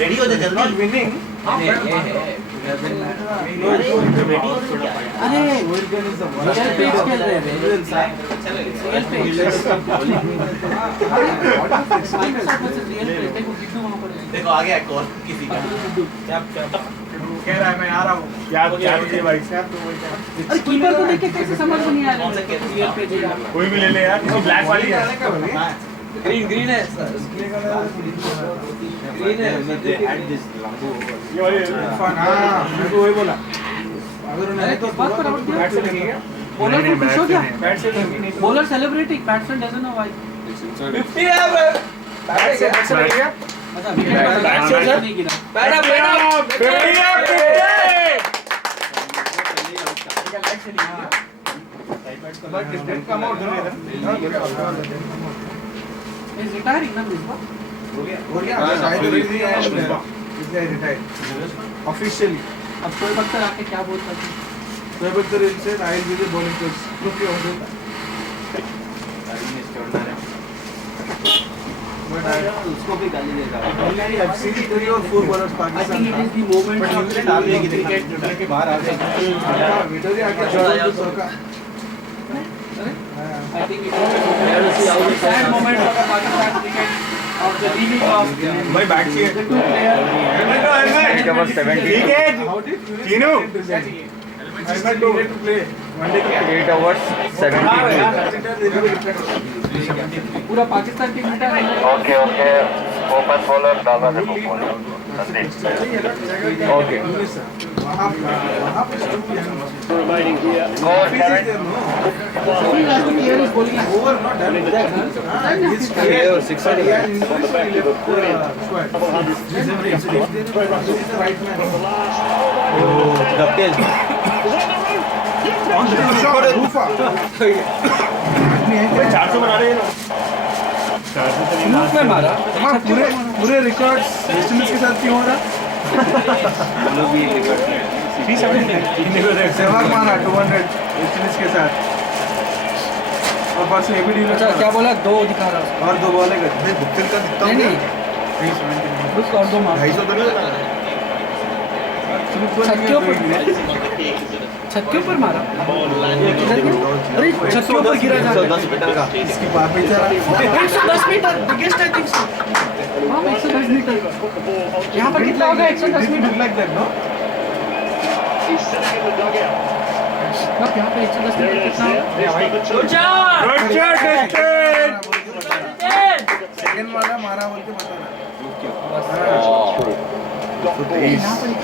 रेडी हो जा जल्दी नॉट विनिंग अरे world game is the real page खेल रहे हैं रियल पेज देखो आ गया कॉल किसी का कह रहा है मैं आ रहा हूं क्या कीजिए भाई साहब तो वही अरे कीपर को देख के कैसे समझ में नहीं आ रहा रियल पेज है कोई भी ले ले यार किसी ब्लैक वाली है ग्रीन है ग्रीन है एड दिस लंबू ये वाली हां मैं तो वही बोला अगर उन्होंने तो बात पर आउट दिया बैट से लगेगा बॉलर को खुश हो गया बैट से लगी नहीं bowler celebrating batsman doesn't know why 50 है बैट से लगेगा अच्छा बैट से नहीं गिरा बैट He's retiring now, हो गया ऑफिशियली अब शोएब अख्तर आके क्या बोलता है शोएब अख्तर से I will be bowling coach group के होंगे उसको भी गाली देगा ऑलरेडी आई सीन 3 और 4 bowlers Pakistan I think it is the moment डाल के क्रिकेट के बाहर आ गए वीडियो भी आके छोड़ा यार का I think it was a sad moment for the Pakistan cricket of the leaving of my back here. The two players. Helmet number 70. Cricket. Tino. Helmet to play. 8 overs 70. पूरा पाकिस्तान की जीता है. ओके ओपन बॉलर डाला देखो okay remaining here. Over not done. He's clear 6 on the back of a brilliant right man. On the shot, Rufa. 400 बना रहे हैं smooth में मारा पूरे रिकॉर्ड्स वेस्ट इंडीज के साथ क्यों हो रहा? सहवाग मारा 200 वेस्ट इंडीज के साथ और परसों एबी डिविलियर्स। अच्छा क्या बोला? 2 दिखा रहा है और 2 बॉलें करते बुक्तिल का दिखता हूँ नहीं और 2 मार 250 तो नहीं छत के ऊपर मारा। अरे छत के ऊपर गिरा जा 110 मीटर का इसकी बात बेचारा 110 metre biggest I think so. हां 110 मीटर यहां पर कितना होगा? 110 metre like that no He's sitting in the dugout. कब यहां पे 110 मीटर कितना? सेकंड वाला मारा बोल के बता रहा। Dot ball.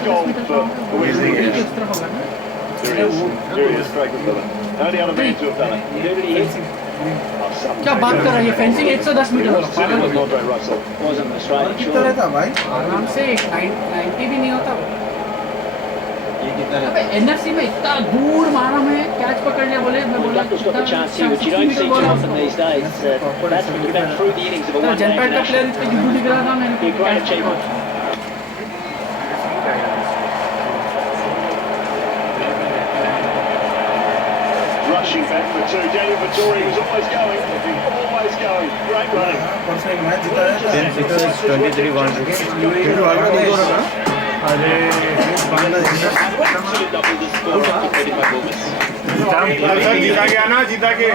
Goal for West Indies. There he is, Craig Miller. Only other man to have done it. क्या बात कर रहा है? फेंसिंग 110 मीटर वाला पागल हो गया। Andre Russell. Wasn't Australian, कितना रहता भाई? आराम से 90 भी नहीं होता। अबे एनएफसी में इतना दूर मारा मैं कैच पकड़ लिया बोले मैं बोला Michael's got the chance here, which you don't see too often these days. That's when you've been through the innings of a one-day जनपैड का प्लेयर international. इतना जुगू दिख रहा था मैंने Be a great achievement. Rushing back for two. Daniel Vittori was always going. Always going. Great running. परसों एक match जीता है 23 बाउंड्री फिर वर्ल्ड कप हो रहा है। अरे Bangladesh Actually doubled the score after 35 overs. जीता गया ना जीता के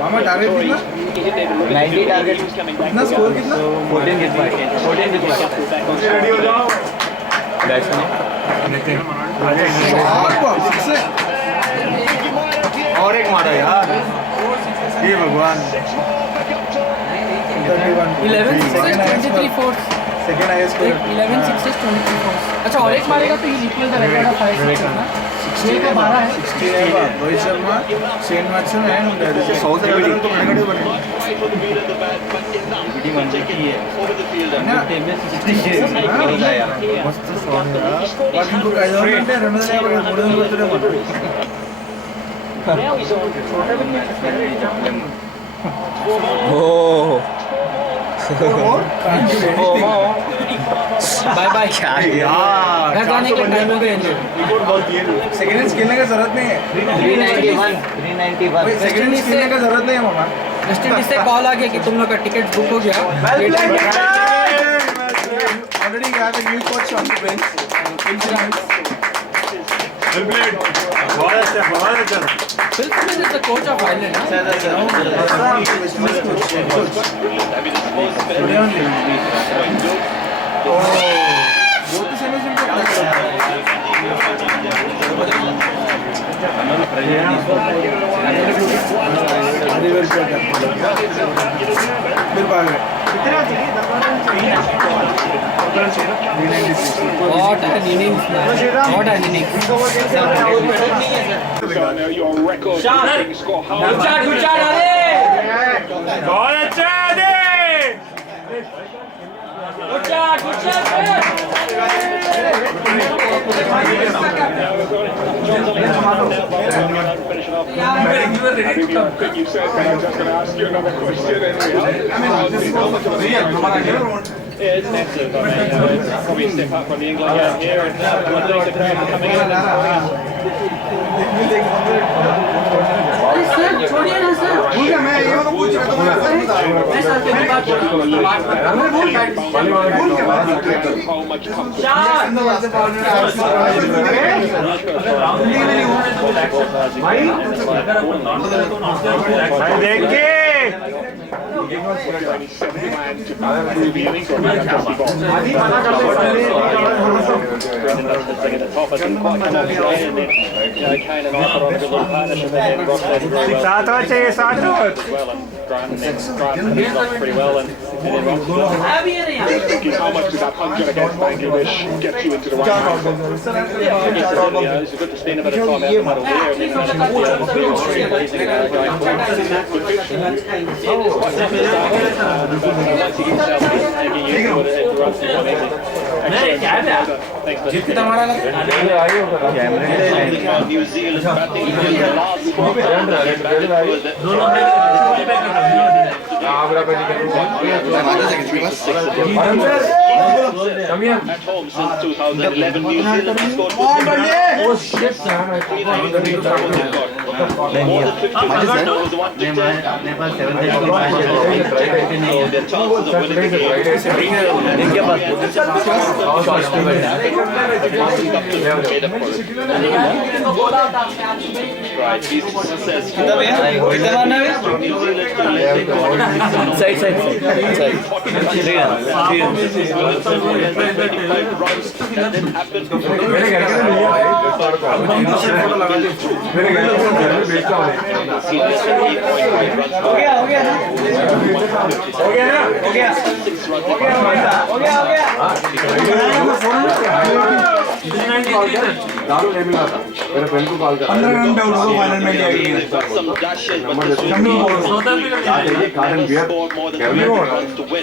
मामा टारगेट कितना? 90 टारगेट कितना स्कोर कितना? 14 रेडी हो जाओ और एक मारा यार ये भगवान 11 6 23 4 सेकंड हाईएस्ट 11 6 23 4। अच्छा और एक मारेगा तो ये इक्वल द रेकॉर्ड ऑफ 5 ना 6 का 12 है। 16 है Rohit Sharma Shane Watson and 100 से ज्यादा रन तो बड़े बड़े बने Try for the beat of the bat, but enough to take it over the fielder. मस्त सॉन्ग है बाकी को काय जाऊं అంటే 250 కొడుతునే మాట Now he's on. Bye bye यार घर जाने के टाइम हो गए। रिकॉर्ड बहुत दिए सेकंड इनिंग्स खेलने का जरूरत नहीं है 391 सेकंड इनिंग्स खेलने का जरूरत नहीं है मामा वेस्ट इंडीज से कॉल आ गया कि तुम लोग का टिकट बुक हो गया। Already we have a new coach on the bench well played बहुत अच्छा Phil is the coach of Ireland. What an innings, man. What an innings. Now your record score. Good shot, Ale. बहुत अच्छा है Good shot, You said that I'm just going to ask you another question Yeah, it's massive. I mean, it's probably a step up from the England game here, and I think the crowd are coming in. अरे sir छोड़िए ना sir. मैं ये वाला पूछ रहा था मैं सर पे बात कर रहा हूँ। How much comfort? देख के 70 man to prove the innings or not just the ball. At the top, I didn't quite come off today, and then Kane and I put on a good little partnership, and then Ross did very well. सात और चाहिए सात और Well, and Grant moved off pretty well, and then Ross Thinking how much did that 100 against Bangladesh get you into the right mindset? it's good to spend a bit of time out the middle there, and then once he gets himself taking into it, it runs quite easy. New Zealand batting in the last spot. At home since 2011, New Zealand has scored more than 50% overs, 1 to 10. So their chances of winning the right, he says Side. That didn't happen. Some dashes, but this will be more than 20 runs to win.